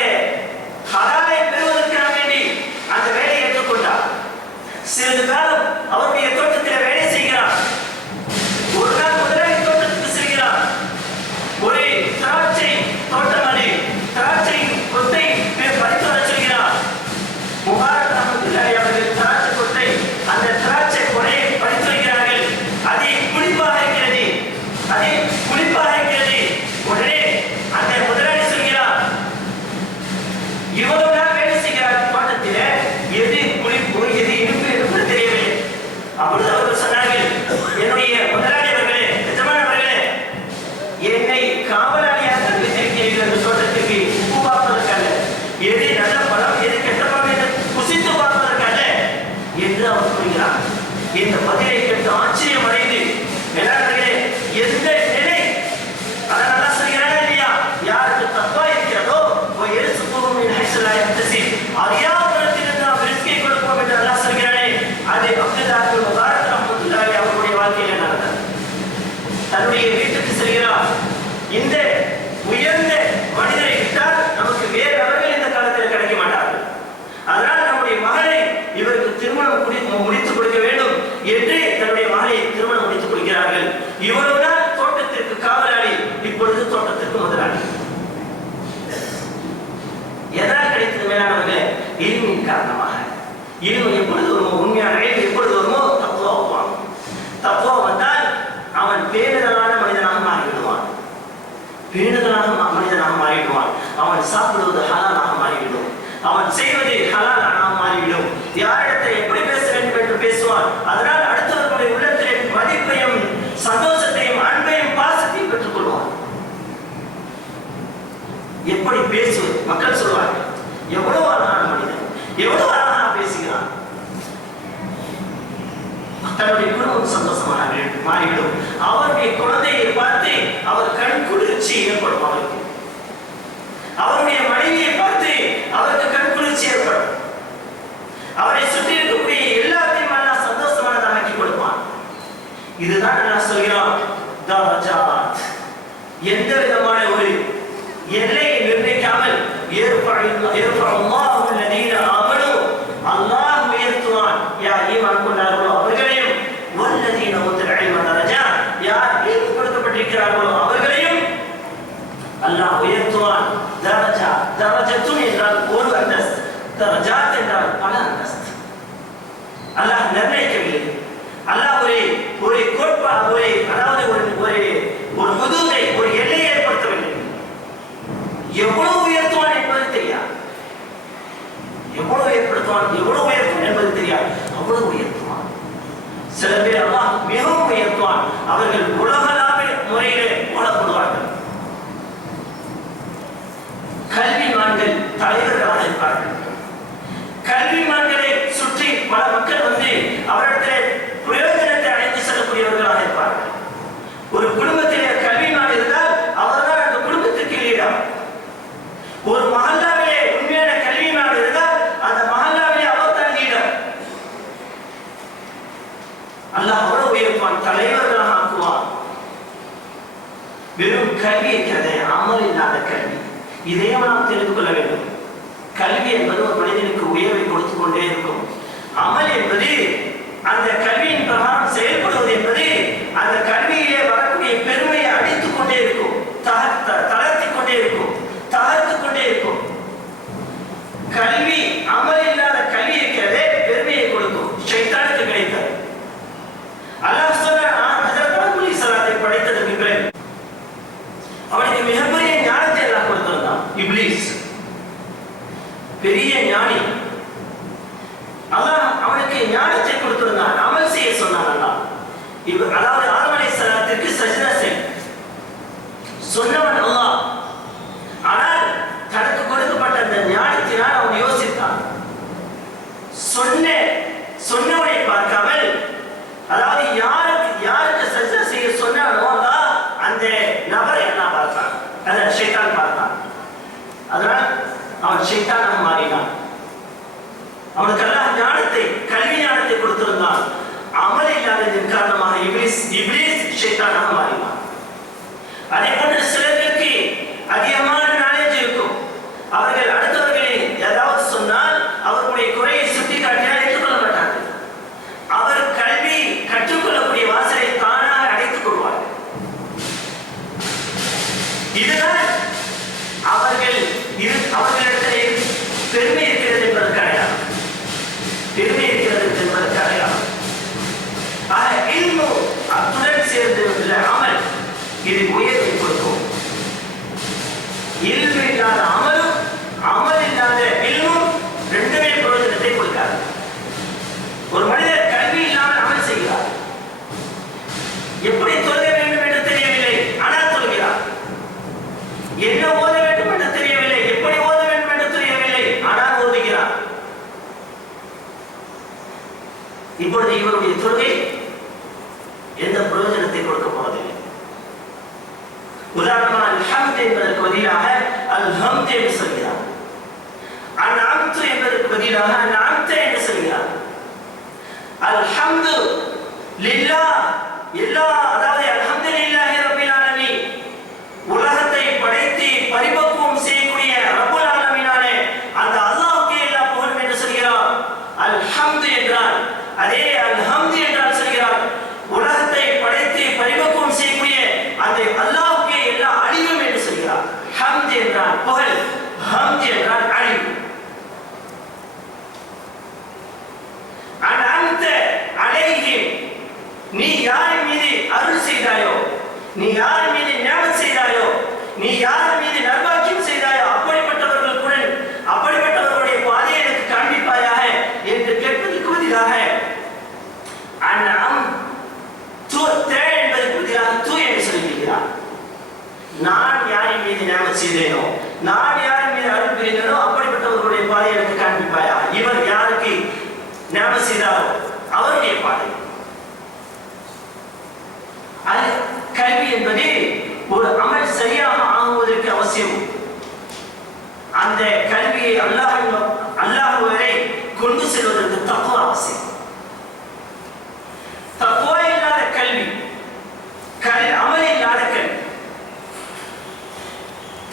ஹலாலை பெறுவதற்காக வேண்டி அந்த வேலையை ஏற்றுக்கொண்டார். சிறிது காலம் அவருடைய தோட்டத்தில் வேலை செய்கிறார். ஒரு நாள் முதலாளி தோட்டத்துக்கு செல்கிறார். ஒரு திராட்சை தோட்டம், அது திராட்சை கொத்தை பறித்து வர சொல்கிறார். முபாரக் ரஹ்மத்துல்லாஹி அவர்கள் திராட்சை கொத்தை, அந்த திராட்சை கொலையை பறித்து வைக்கிறார்கள். அது புளிப்பாக இருக்கிறது, அது புளிப்பாக இருக்கிறது. உடனே அந்த முதலாளி சொல்கிறார், இவ்வளவு நாள் வேலை செய்கிறார் தோட்டத்தில், எது புளிப்பு எது இனிப்பு என்று தெரியவில்லை. அப்பொழுது அவர்கள் சொன்னார்கள், என்னுடைய முதலாளி அவர்களே, எஜமானவர்களே, என்னை காவலாளியாக வைத்திருக்கிறீர்கள் அந்த தோட்டத்திற்கு உப்பு பார்ப்பதற்காக, எது நல்ல பழம் எது கெட்ட பழம் என்று புசித்து பார்ப்பதற்காக என்று அவர் கூறுகிறார். இந்த பதிலை கேட்டு ஆச்சரியம் அடைந்து, எல்லார்களே எந்த நிலை அதனால சொல்கிறாரா இல்லையா, யாருக்கு தப்பா இருக்கிறதோ அறியாதவர்களுக்கு நாம் ரிஸ்கை கொடுப்போம் என்று அல்லாஹ் சொல்கிறானே, அது அப்துல்லாஹ் இப்னு முபாரக் ரஹ்மத்துல்லாஹி அவருடைய வாழ்க்கையில நடந்தது. தன்னுடைய வீட்டுக்கு செல்கிறார். இந்த உயர்ந்த மனிதரை விட்டால் நமக்கு வேறு அவர்கள் இந்த காலத்தில் கிடைக்க மாட்டார்கள். அதனால் நம்முடைய மகளை இவருக்கு திருமணம் முடித்துக் கொடுக்க வேண்டும் என்று தன்னுடைய மகளை திருமணம் முடித்துக் கொடுக்கிறார்கள். இவ்வளவு நாள் தோட்டத்திற்கு காவலாளி, இப்பொழுது தோட்டத்திற்கு முதலாளி. எதனால் கிடைத்தது மேலானவர்களே? இல்மின் காரணமாக. இல்மு எப்பொழுது வருமோ, உண்மையான இல்மு எப்பொழுது வருமோ, தக்வா வருவான். தக்வா வந்தால் அவன் பேணுதலான மனிதனாக மாறிவிடுவான். அவன் சாப்பிடுவது ஹலாலாக மாறிவிடும். அவன் செய்வது ஹலாலாக மாறிவிடும். யாரிடத்தை எப்படி பேச வேண்டும் என்று பேசுவான். அதனால் அடுத்தவர்களுடைய உள்ளத்திலே மதிப்பையும் சந்தோஷத்தையும் அன்பையும் பாசத்தையும் பெற்றுக் கொள்வான். எப்படி பேசுவது? மக்கள் சொல்வார்கள், எவ்வளவு அழகான மனிதன், எவ்வளவு அழகாக பேசுகிறான். தன்னுடைய குடும்பம் சந்தோஷமாக மாறிவிடும். அவருடைய குழந்தையை பார்த்து அவர் கண் குளிர்ச்சி ஏற்படும். அவருக்கு அவருடைய மனைவியை பார்த்து அவருக்கு கண் குளிர்ச்சி ஏற்படும். அவரை சுற்றி இருக்கக்கூடிய எல்லாத்தையும் அல்லாஹ் சந்தோஷமானதாக ஆக்கி கொடுப்பான். இதுதான் அல்லாஹ் சொல்கிறான், தரஜாத். எந்த விதமான ஒரு எல்லையை நிர்ணயிக்காமல் அல்லாஹ் அல்லதீன ஆமனு, அல்லாஹ் உயர்த்துவான் யார் ஈமான் கொண்டார்களோ அவர்களையும், வல்லதீன அல்லாஹ் உயர்த்துவான். தரஜா, தரஜத்துன் என்றால் ஒரு அந்தஸ்து, தரஜாத் என்றால் பல அந்தஸ்து. அல்லாஹ் நிர்ணயிக்கவில்லை. அல்லாஹ் ஒரு கோட்பா அதாவது ஒரு முதுகை ஒரு எல்லையை ஏற்படுத்தவில்லை. எவ்வளவு உயர்த்துவான் என்பது தெரியாது. எவ்வளவு ஏற்படுத்துவான், எவ்வளவு உயர்த்துவான் என்பது தெரியாது. அவ்வளவு உயர்த்துவான். சில பேர் அல்லாஹ் மிகவும் உயர்த்துவான். அவர்கள் உலகளாவிய முறையிலே போடப்படுவார்கள். கல்விமான்கள் தலைவர்களாக இருப்பார்கள். கல்விமான்களை சுற்றி பல மக்கள் வந்து அவரிடத்தில் பிரயோஜனத்தை அடைந்து செல்லக்கூடியவர்களாக இருப்பார்கள். ஒரு குடும்பத்திலே கல்விமான் இருந்தால் அவர்தான் அந்த குடும்பத்திற்கு லீடர். ஒரு மஹல்லாவிலே உண்மையான கல்விமான் இருந்தால் அந்த மஹல்லாவிலே அவர்தான் லீடர். அல்லாஹ் அவ்வளவு உயர்த்துவான், தலைவர்களாக ஆக்குவான். வெறும் கல்வி இருக்கிறது, அமல் இல்லாத கல்வி. இதையும் நாம் தெரிந்து கொள்ள வேண்டும். கல்வி என்பது ஒரு மனிதனுக்கு உயர்வை கொடுத்து கொண்டே இருக்கும். அமல் என்பது அந்த கல்வியின் பிரகாரம் செயல்படுவது என்பது அந்த கல்வியிலே வரக்கூடிய பெருமையை அடித்துக் கொண்டே இருக்கும், தளர்த்திக் கொண்டே இருக்கும், தகர்த்துக் கொண்டே இருக்கும். கல்வி அமல் இல்லாத கல்வி இருக்கிறதே பெருமையை கொடுக்கும். ஷைத்தானுக்கு கிடைத்தது. அல்லாஹ் சொன்னான், ஹஜ்ரத் ஆதம் அலைஹிஸ்ஸலாத்தை படைத்ததற்கு பிறகு அவனுக்கு மிகப்பெரிய ஞானத்தை அல்லாஹ் கொடுத்திருந்தான். இப்லீஸ் பெரிய ஞானி. அல்லாஹ் அவனுக்கு ஞானத்தை கொடுத்திருந்தான். அமல் செய்ய சொன்னான் அல்லாஹ். அதாவது ஆதம் அலைஹிஸ்ஸலாத்திற்கு சஜ்தா செய் சொன்னவன் அல்லாஹ். ஆனால் தனக்கு கொடுக்கப்பட்ட அந்த ஞானத்தினால் அவன் யோசித்தான். சொன்னவனை பார்க்காமல், அதாவது யாருக்கு சஜ்தா செய்ய சொன்னானோ அல்லாஹ் அந்த நபரை அல்லாஹ் பார்த்தான். அதை ஷைத்தான் பார்த்தான். அதனால் அவன் ஷைத்தானாக மாறினான். அவனுக்கு அல்லாஹ் ஞானத்தை, கல்வி ஞானத்தை கொடுத்திருந்தான். அமல் இல்லாததன் காரணமாக இப்லீஸ் ஷைத்தானாக மாறினான். அதே போன்று சிலருக்கு அதிகமான நாலேஜ் இருக்கும். அவர்கள் அடுத்தவர்களை ஏதாவது சொன்னால் அவர்களுடைய குறையை சுட்டிக்காட்டினால் ஏற்றுக்கொள்ள மாட்டார்கள். அவர் கல்வி கற்றுக்கொள்ளக்கூடிய வாசலை தானாக அடைத்துக் கொள்வார்கள். இதுதான் அவர்களிடத்திலே பெருமை இருக்கிறது என்பதற்கு அடையாளம். பெருமை இருக்கிறது என்பதற்கு அடையாளம். ஆக இல்மு அத்துடன் சேர்ந்து அமல் இது உயர்வை கொடுக்கும். இல்மு இல்லாத அமலும், அமல் இல்லாத இல்மும் ரெண்டுமே பிரயோஜனத்தை கொடுக்காது. ஒரு மனிதர் கல்வி இல்லாமல் அமல் செய்கிறார். எப்படி தொழுக வேண்டும் என்று தெரியவில்லை, ஆனால் தொழுகிறார். என்ன ஓத வேண்டும் என்று தெரியவில்லை, எப்படி ஓத வேண்டும் என்று தெரியவில்லை, ஆனால் ஓதுகிறார். இப்பொழுது இவருடைய தொழுகை எந்த பிரயோஜனத்தை கொடுக்க போவதில்லை. உதாரணமாக அல்ஹம்து என்பதற்கு பதிலாக அல்ஹம்து என்று சொல்கிறார். அன்அம்து என்பதற்கு பதிலாக அன்அம்த என்று சொல்கிறார். அல்ஹம்து லில்லாஹ், அதாவது அல்ஹம்துலில்லாஹி ரப்பில் ஆலமீன், உலகத்தை படைத்து பரிபக்குவம் செய்யக்கூடிய ரப்புல் ஆலமீனானே அந்த அல்லாஹ்வுக்கே எல்லா புகழும் என்று சொல்கிறார். அல்ஹம்து என்றால் அதே அல்ஹம்து என்றால் சொல்கிறார் உலகத்தை படைத்து பரிபக்குவம் செய்யக்கூடிய அந்த அல்லாஹ்வுக்கே எல்லா அழிவும் என்று சொல்கிறார். ஹம்து என்றால் புகழ், ஹம்து என்றால் அழிவு. அன்அம்த அலைஹிம், நீ யார் மீது அருள் செய்தாயோ, நீ யார் மீது நியாமத் செய்தாயோ, நீ யார் மீது நற்பாக்கியம் செய்தாயோ அப்படிப்பட்டவர்களுடைய பாதையை எனக்கு காண்பிப்பாயாக என்று கேட்பதற்கு பதிலாக என்பதற்கு பதிலாக தூ என்று சொல்லியிருக்கிறார். நான் யாரின் மீது நியாமத் செய்தேனோ, நான் யாரின் மீது அருள் புரிந்தேனோ அப்படிப்பட்டவர்களுடைய பாதையை எனக்கு காண்பிப்பாயா. இவர் யாருக்கு நியாமத் செய்தாரோ அவருடைய பாதை. கல்வி என்பது ஒரு அமல் சரியாக ஆகுவதற்கு அவசியம். அந்த கல்வியை அல்லாஹ் வரை கொண்டு செல்வதற்கு தக்குவா அவசியம். தக்குவா இல்லாத கல்வி, அமல் இல்லாத கல்வி,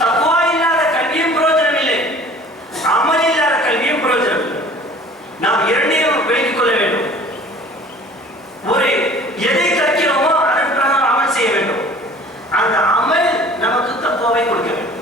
தக்குவா இல்லாத கல்வியும் பிரயோஜனம் இல்லை, அமல் இல்லாத கல்வியும் பிரயோஜனம் இல்லை. நாம் இரண்டையும் வைத்துக் கொள்ள வேண்டும். ஒரு எதை கற்கிறோமோ அதன் பிரகாரம் அமல் செய்ய வேண்டும். அந்த அமல் நமக்கு தக்குவாவை கொடுக்க வேண்டும்.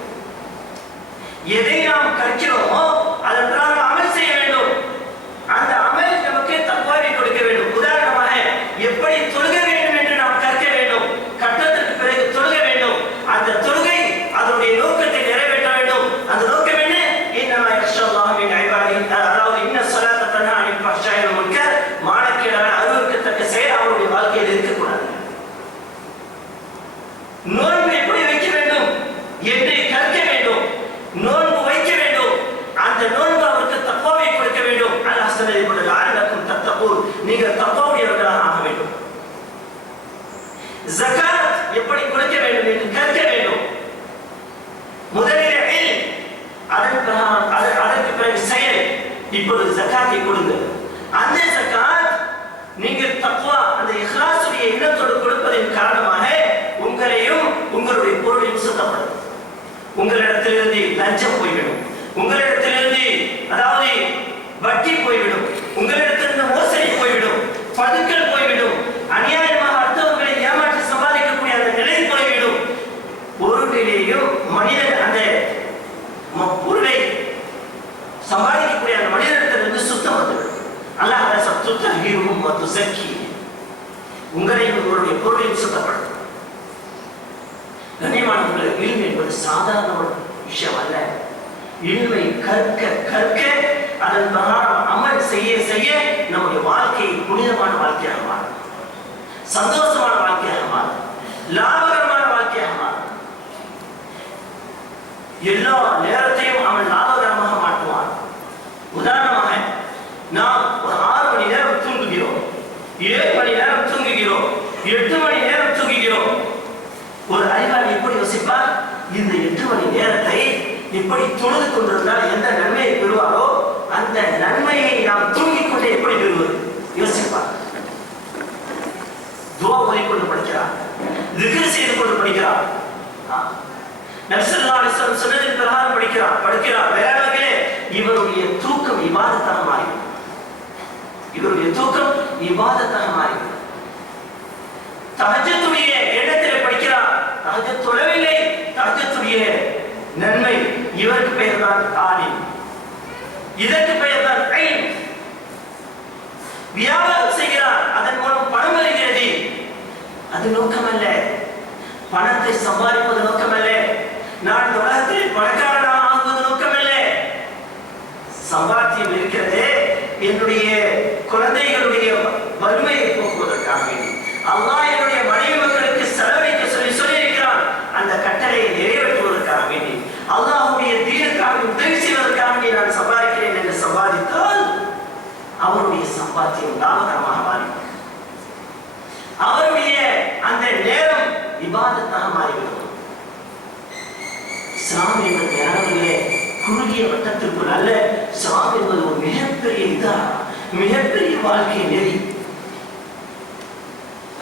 ஜகாத் எப்படி கொடுக்க வேண்டும் என்று கற்க வேண்டும். முதலில் இல்ம், அதற்கு பிறகு செயல். இப்பொழுது ஜகாத்தை கொடுங்கள். அந்த ஜகாத் நீங்கள் தக்வா, அந்த இஹ்லாஸுடைய எண்ணத்தோடு கொடுப்பதன் காரணமாக உங்களையும் உங்களுடைய பொருளையும் சுத்தப்படும். உங்களிடத்திலிருந்து லஞ்சம் போய்விடும், உங்களிடத்திலிருந்து அதாவது வட்டி போய்விடும், உங்களிடத்திலிருந்து மோசடி போய்விடும், பதுக்கல் போய்விடும், அநியாயமாக அடுத்தவர்களை ஏமாற்றி சம்பாதிக்கக்கூடிய அந்த நிலை போய்விடும். பொருளிலேயும் மனிதன் அந்த பொருளை சம்பாதிக்கக்கூடிய அந்த மனிதனிடத்திலிருந்து சுத்தம் வந்துவிடும். அல்லாஹ் சத்துத்தஹீரும் வ துஸக்கி, உங்களையும் உங்களுடைய பொருளையும் சுத்தப்படும். கண்ணியமானவர்களே, இல்ம் என்பது சாதாரண ஒரு விஷயம் அல்ல. இல்மை கற்க கற்க அதன் பிரகாரம் அமல் செய்ய செய்ய நம்முடைய வாழ்க்கை புனிதமான வாழ்க்கையாக மாறும், சந்தோஷமான வாழ்க்கையாக மாறும், லாபகரமான வாழ்க்கையாக மாறும். எல்லா நேரத்தையும் அவன் லாபகரமாக மாற்றுவான். உதாரணமாக நாம் ஒரு 6 மணி நேரம் தூங்குகிறோம், 7 மணி நேரம் தூங்குகிறோம், 8 மணி நேரம் தூங்குகிறோம். ஒரு அறிவாளி எப்படி யோசிப்பார்? இந்த 8 மணி நேரத்தை எப்படி தொழுது கொண்டிருந்தால் எந்த நன்மையை பெறுவாரோ அந்த நன்மையை நாம் தூங்கிக் கொண்டே எப்படி பெறுவது யோசிப்பார். துஆ ஓதிக்கொண்டு படிக்கிறார், திக்ர் செய்து கொண்டு படிக்கிறார், நபி ஸல்லல்லாஹு அலைஹி வஸல்லம் சொன்னதின் பிரகாரம் படிக்கிறார். வேறவர்களே, இவருடைய தூக்கம் இபாதத்தாக மாறிவிடும். இவருடைய தூக்கம் இபாதத்தாக மாறிவிடும். தஹஜ்ஜுடைய எண்ணத்திலே படிக்கிறார், தஹஜ்ஜுத் தொழவில்லை, தஹஜ்ஜுடைய நன்மை. இவருக்கு பெயர் தான் ஆலிம், இதற்கு பெயர் தான் இல்ம். வியாபாரம் செய்கிறார், அதன் மூலம் பணம் வருகிறது. அது நோக்கமல்ல, பணத்தை சம்பாதிப்பது நோக்கமல்ல, நான் உலகத்தில் பணக்காரனாக ஆகுவது நோக்கமல்ல. சம்பாத்தியம் இருக்கிறது என்னுடைய குழந்தைகளுடைய வறுமையை போக்குவதற்காக வேண்டி. அல்லாஹ் என்னுடைய மனைவி மக்களுக்கு செலவழிக்க சொல்லி இருக்கிறான். அந்த கட்டளையை நிறைவேற்றுவதற்காக வேண்டி, அல்லாஹ்வுடைய தீனுக்காக உதவி செய்வதற்காக வேண்டி நான் சம்பாதிக்கிறேன் என்று சம்பாதித்தால் அவருடைய சம்பாத்தியம் லாபகரமாக மாறிவிடும். அவருடைய அந்த நேரம் இபாதத்தாக மாறிவிடும். இஸ்லாம் என்பது நேரங்களே குறுகிய வட்டத்திற்குள் அல்ல. இஸ்லாம் என்பது ஒரு மிகப்பெரிய மிகப்பெரிய வாழ்க்கை நெறி.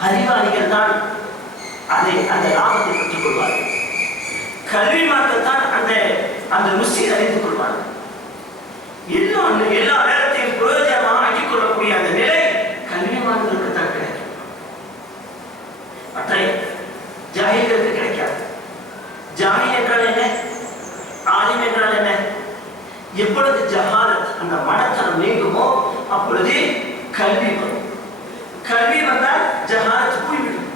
அறிவாளிகள் தான் அந்த லாபத்தை பெற்றுக் கொள்வார்கள். கல்விமான்கள் தான் அந்த ருசியை அறிந்து கொள்வார்கள். எல்லா நேரத்தையும் பிரயோஜனமாக ஆக்கிக் கொள்ளக்கூடிய அந்த நிலை கல்விமான்களுக்கு தான் கிடைக்கும். மற்ற ஜாஹில்களுக்கு கிடைக்காது. ஜாஹில் என்றால் என்ன, ஆலிம் என்றால் என்ன? எப்பொழுது ஜஹாலத், அந்த மடத்தனம் நீங்குமோ அப்பொழுது கல்வி வரும். கல்வி வந்தால் ஜஹாலத் போய்விடும்.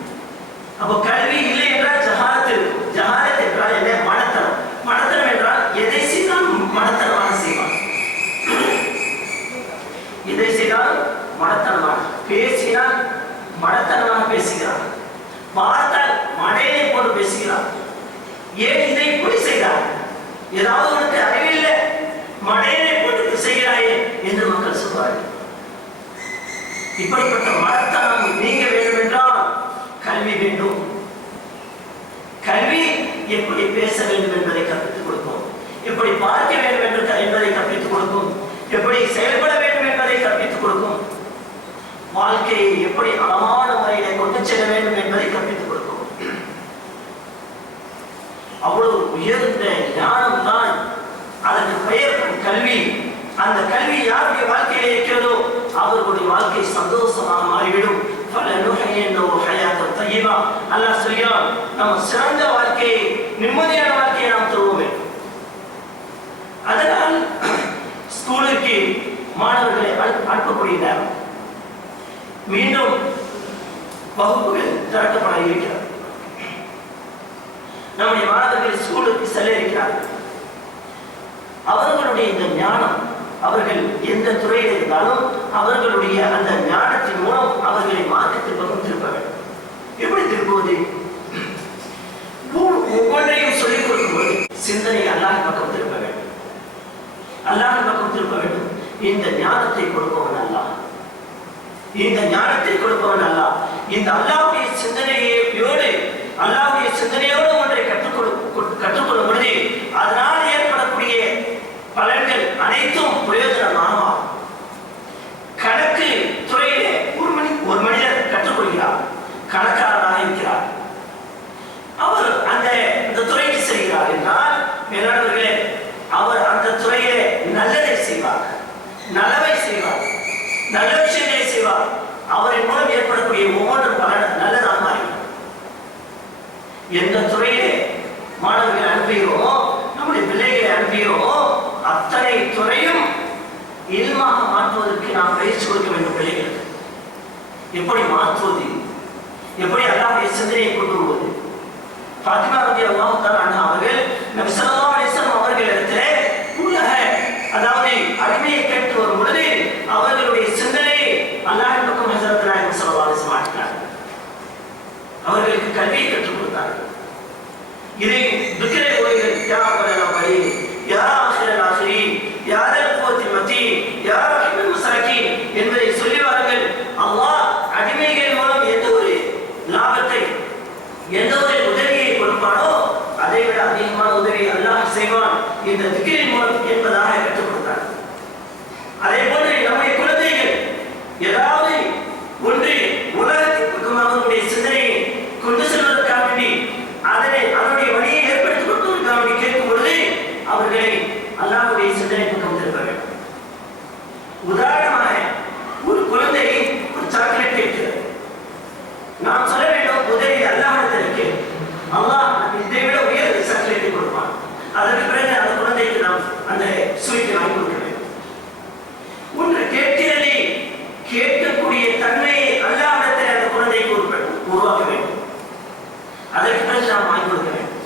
அப்போ கல்வி இல்லை என்றால் ஜஹாலத் இருக்கும். ஜஹாலத் என்றால் என்ன? மடத்தனம். மடத்தனம் என்றால் எதை செய்தால் மடத்தனமாக செய்வான், எதை செய்தால் மடத்தனமாக, பேசினால் மடத்தனமாக பேசுகிறான், பார்த்தால் மடையை போட்டு பேசுகிறான். ஏன் இதை இப்படி செய்தார்? ஏதாவது உனக்கு அறிவில்லை, மடையை போட்டு செய்கிறாயே என்று மக்கள் சொல்வார்கள். இப்படிப்பட்ட மடத்தனம் நீங்க வேண்டும் என்றால் கல்வி வேண்டும். கல்வி எப்படி பேச வேண்டும் என்பதை கற்பித்துக் கொடுக்கும், எப்படி பார்க்க வேண்டும் என்பதை கற்பித்துக் கொடுக்கும், எப்படி செயல்பட வேண்டும் என்பதை கற்பித்துக் கொடுக்கும், வாழ்க்கையை எப்படி அளவான முறையிலே கொண்டு செல்ல வேண்டும் என்பதை கற்பித்துக் கொடுக்கும். அவ்வளவு உயர்ந்த ஞானம் தான் அதற்கு பெயர் கல்வி. அந்த கல்வி யாருடைய வாழ்க்கையிலே இருக்கிறதோ அவர்களுடைய வாழ்க்கை சந்தோஷமாக மாறிவிடும். அல்லாஹ் சொல்கிறான், நம்ம சிறந்த வாழ்க்கையை, நிம்மதியான வாழ்க்கையை நாம் தருவோமே. அதனால் ஸ்கூலுக்கு மாணவர்களை அனுப்பக்கூடிய நேரம் மீண்டும் வகுப்புகள் திறக்கப்பட இருக்கிறது. நம்முடைய மாணவர்கள் ஸ்கூலுக்கு செல்ல இருக்கிறார்கள். அவர்களுடைய இந்த ஞானம், அவர்கள் எந்த துறையில் இருந்தாலும் அவர்களுடைய அந்த ஞானத்தின் மூலம் அவர்களை மார்க்கத்தின் பக்கம் திருப்ப வேண்டும். எப்படி திருப்புவது? ஒவ்வொன்றையும் சொல்லிக் கொடுக்கும்போது சிந்தனை அல்லாஹ் பக்கம் திருப்ப வேண்டும், அல்லாஹ் பக்கம் திருப்ப வேண்டும். இந்த ஞானத்தை கொடுப்பவன் அல்லாஹ், இந்த ஞானத்தை கொடுப்பவன் அல்லாஹ். இந்த அல்லாஹ்வுடைய சிந்தனையை சிந்தனையோடு அல்லாஹ்வுடைய சிந்தனையோடு ஒன்றை கற்றுக்கொள்ளும் பொழுது அதனால் ஏற்படக்கூடிய பலன்கள் அனைத்தும் பிரயோஜனமாக. கணக்கு துறையிலே ஒரு மனிதர் கற்றுக்கொள்கிறார், கணக்காளராக இருக்கிறார். அவர் அந்த துறைக்கு செல்கிறார் என்றால் மேலானவர்களே, அவர் அந்த துறையிலே நல்லதை செய்வார், நலவை செய்வார், நல்ல விஷயங்களை செய்வார். அவரின் மூலம் ஏற்படக்கூடிய ஒவ்வொன்றும் பலன் நல்லதாக மாறிவிடும். எந்த துறையிலே மாணவர்களை அனுப்புகிறோமோ, நம்முடைய பிள்ளைகளை அனுப்புகிறோமோ, அத்தனை துறையும் இல்மாக மாற்றுவதற்கு நாம் பயிற்சி கொடுக்க வேண்டும். பிள்ளைகளுக்கு எப்படி மாற்றுவது, எப்படி அல்லாஹ்வுடைய சிந்தனையை கொண்டு வருவது. ஃபாத்திமா ரலியல்லாஹு தஆலா அன்ஹா அவர்கள் நபி ஸல்லல்லாஹு அலைஹி வஸல்லம் அவர்களிடத்திலே அதாவது அடிமையை கேட்டு வரும் பொழுது அவர்களுடைய சிந்தனை அல்லாஹ்வின் பக்கம் ஹஜ்ரத் நாயகம் ஸல்லல்லாஹு அலைஹி வஸல்லம் ஆக்கினார்கள். அவர்களுக்கு கல்வியை கற்றுக் கொடுத்தார்கள். இதை துக்கிரை ஓய்கள் யா அவ்வலல் அவலீன் யா ஆখিরাல் ஆখিரீன் யா தல் குவத்தில் மதீன் யா ரஹீமுல் மஸாகீன் என்பதை சொல்லிவார்கள். அல்லாஹ் அடிமைகள் மூலம் எந்த ஒரு லாபத்தை, எந்த ஒரு உதவியை கொடுப்பானோ அதை விட அதிகமான உதவி அல்லாஹ் செய்வான் இந்த திக்ரின் மூலம் என்பதாக கற்றுக் கொடுத்தார். அதே போன்று நம்முடைய குழந்தைகள் ஏதாவது ஒன்று உலகத்திற்கு அவர்களுடைய சிந்தனையை கொண்டு செல்வதற்காக வேண்டி அதனுடைய வழியை ஏற்படுத்திக் கொடுப்பதற்காக வேண்டி கேட்கும் பொழுது அவர்களை அல்லாஹ்வுடைய சிந்தனை பக்கம் திருப்ப வேண்டும். உதாரணமாக ஒரு குழந்தை ஒரு சாக்லேட் கேட்கிறது. நாம் சொல்ல வேண்டும் உதவி அல்லாஹ்விடத்திற்கு, அல்லாஹ் இதை விட உயர்ந்த சாக்லேட்டை கொடுப்பான். அதற்கு பிறகு அந்த குழந்தைக்கு நாம் அந்த ஸ்வீட்டை வாங்கி கொடுக்க வேண்டும். ஒன்று கேட்கிறதை கேட்கக்கூடிய தன்மையை அல்லாஹ்விடத்தில் அந்த குழந்தைக்கு உருவாக்க வேண்டும். அதற்கு பிறகு நாம் வாங்கி கொடுக்க வேண்டும்.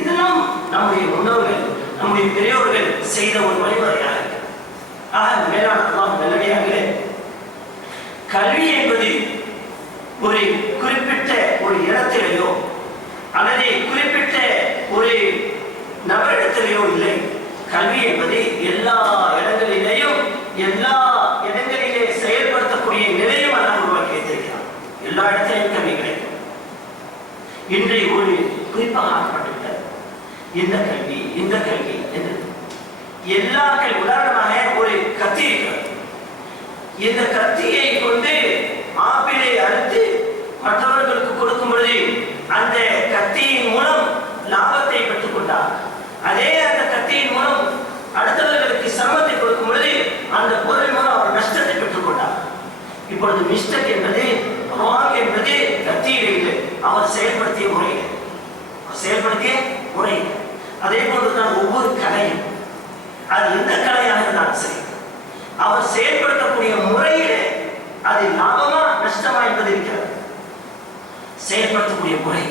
இதெல்லாம் நம்முடைய முன்னோர்கள், நம்முடைய பெரியோர்கள் செய்த ஒரு வழிமுறையாக இருக்கிறது. ஆக மேலான அல்லாஹ் நல்லடியார்களே, கல்வி என்பது ஒரு குறிப்பிட்ட ஒரு இடத்திலேயோ அல்லது குறிப்பிட்ட ஒரு நபரிடத்திலேயோ இல்லை. கல்வி என்பது எல்லா இடங்களிலேயும் எல்லா இடங்களிலே செயல்படுத்தக்கூடிய நிலையும் அல்லாஹ் உருவாக்கி வைத்திருக்கிறார். எல்லா இடத்திலையும் கல்வி கிடைக்கும். இன்றைய ஒரு குறிப்பாக ஆக்கப்பட்டுவிட்டது இந்த கல்வி என்று எல்லா கல்வி. உதாரணமாக ஒரு கத்தி இருக்கிறது. இந்த கத்தியை கொண்டு ஆப்பிளை அறுத்து மற்றவர்களுக்கு கொடுக்கும் பொழுது அந்த கத்தியின் மூலம் லாபத்தை பெற்றுக் கொண்டார். அதே அந்த கத்தியின் மூலம் அடுத்தவர்களுக்கு சிரமத்தை கொடுக்கும் பொழுது அந்த பொருள் மூலம் அவர் நஷ்டத்தை பெற்றுக் கொண்டார். இப்பொழுது மிஸ்டேக் என்பது ராங் என்பது கத்தியிலே இல்லை, அவர் செயல்படுத்திய முறை. அதே போன்றுதான் ஒவ்வொரு கலையும், அது எந்த கலையாக இருந்தாலும் சரி, அவர் செயல்படுத்தக்கூடிய முறையிலே அது லாபமா நஷ்டமா என்பது இருக்கிறது. செயல்படுத்தக்கூடிய முறை,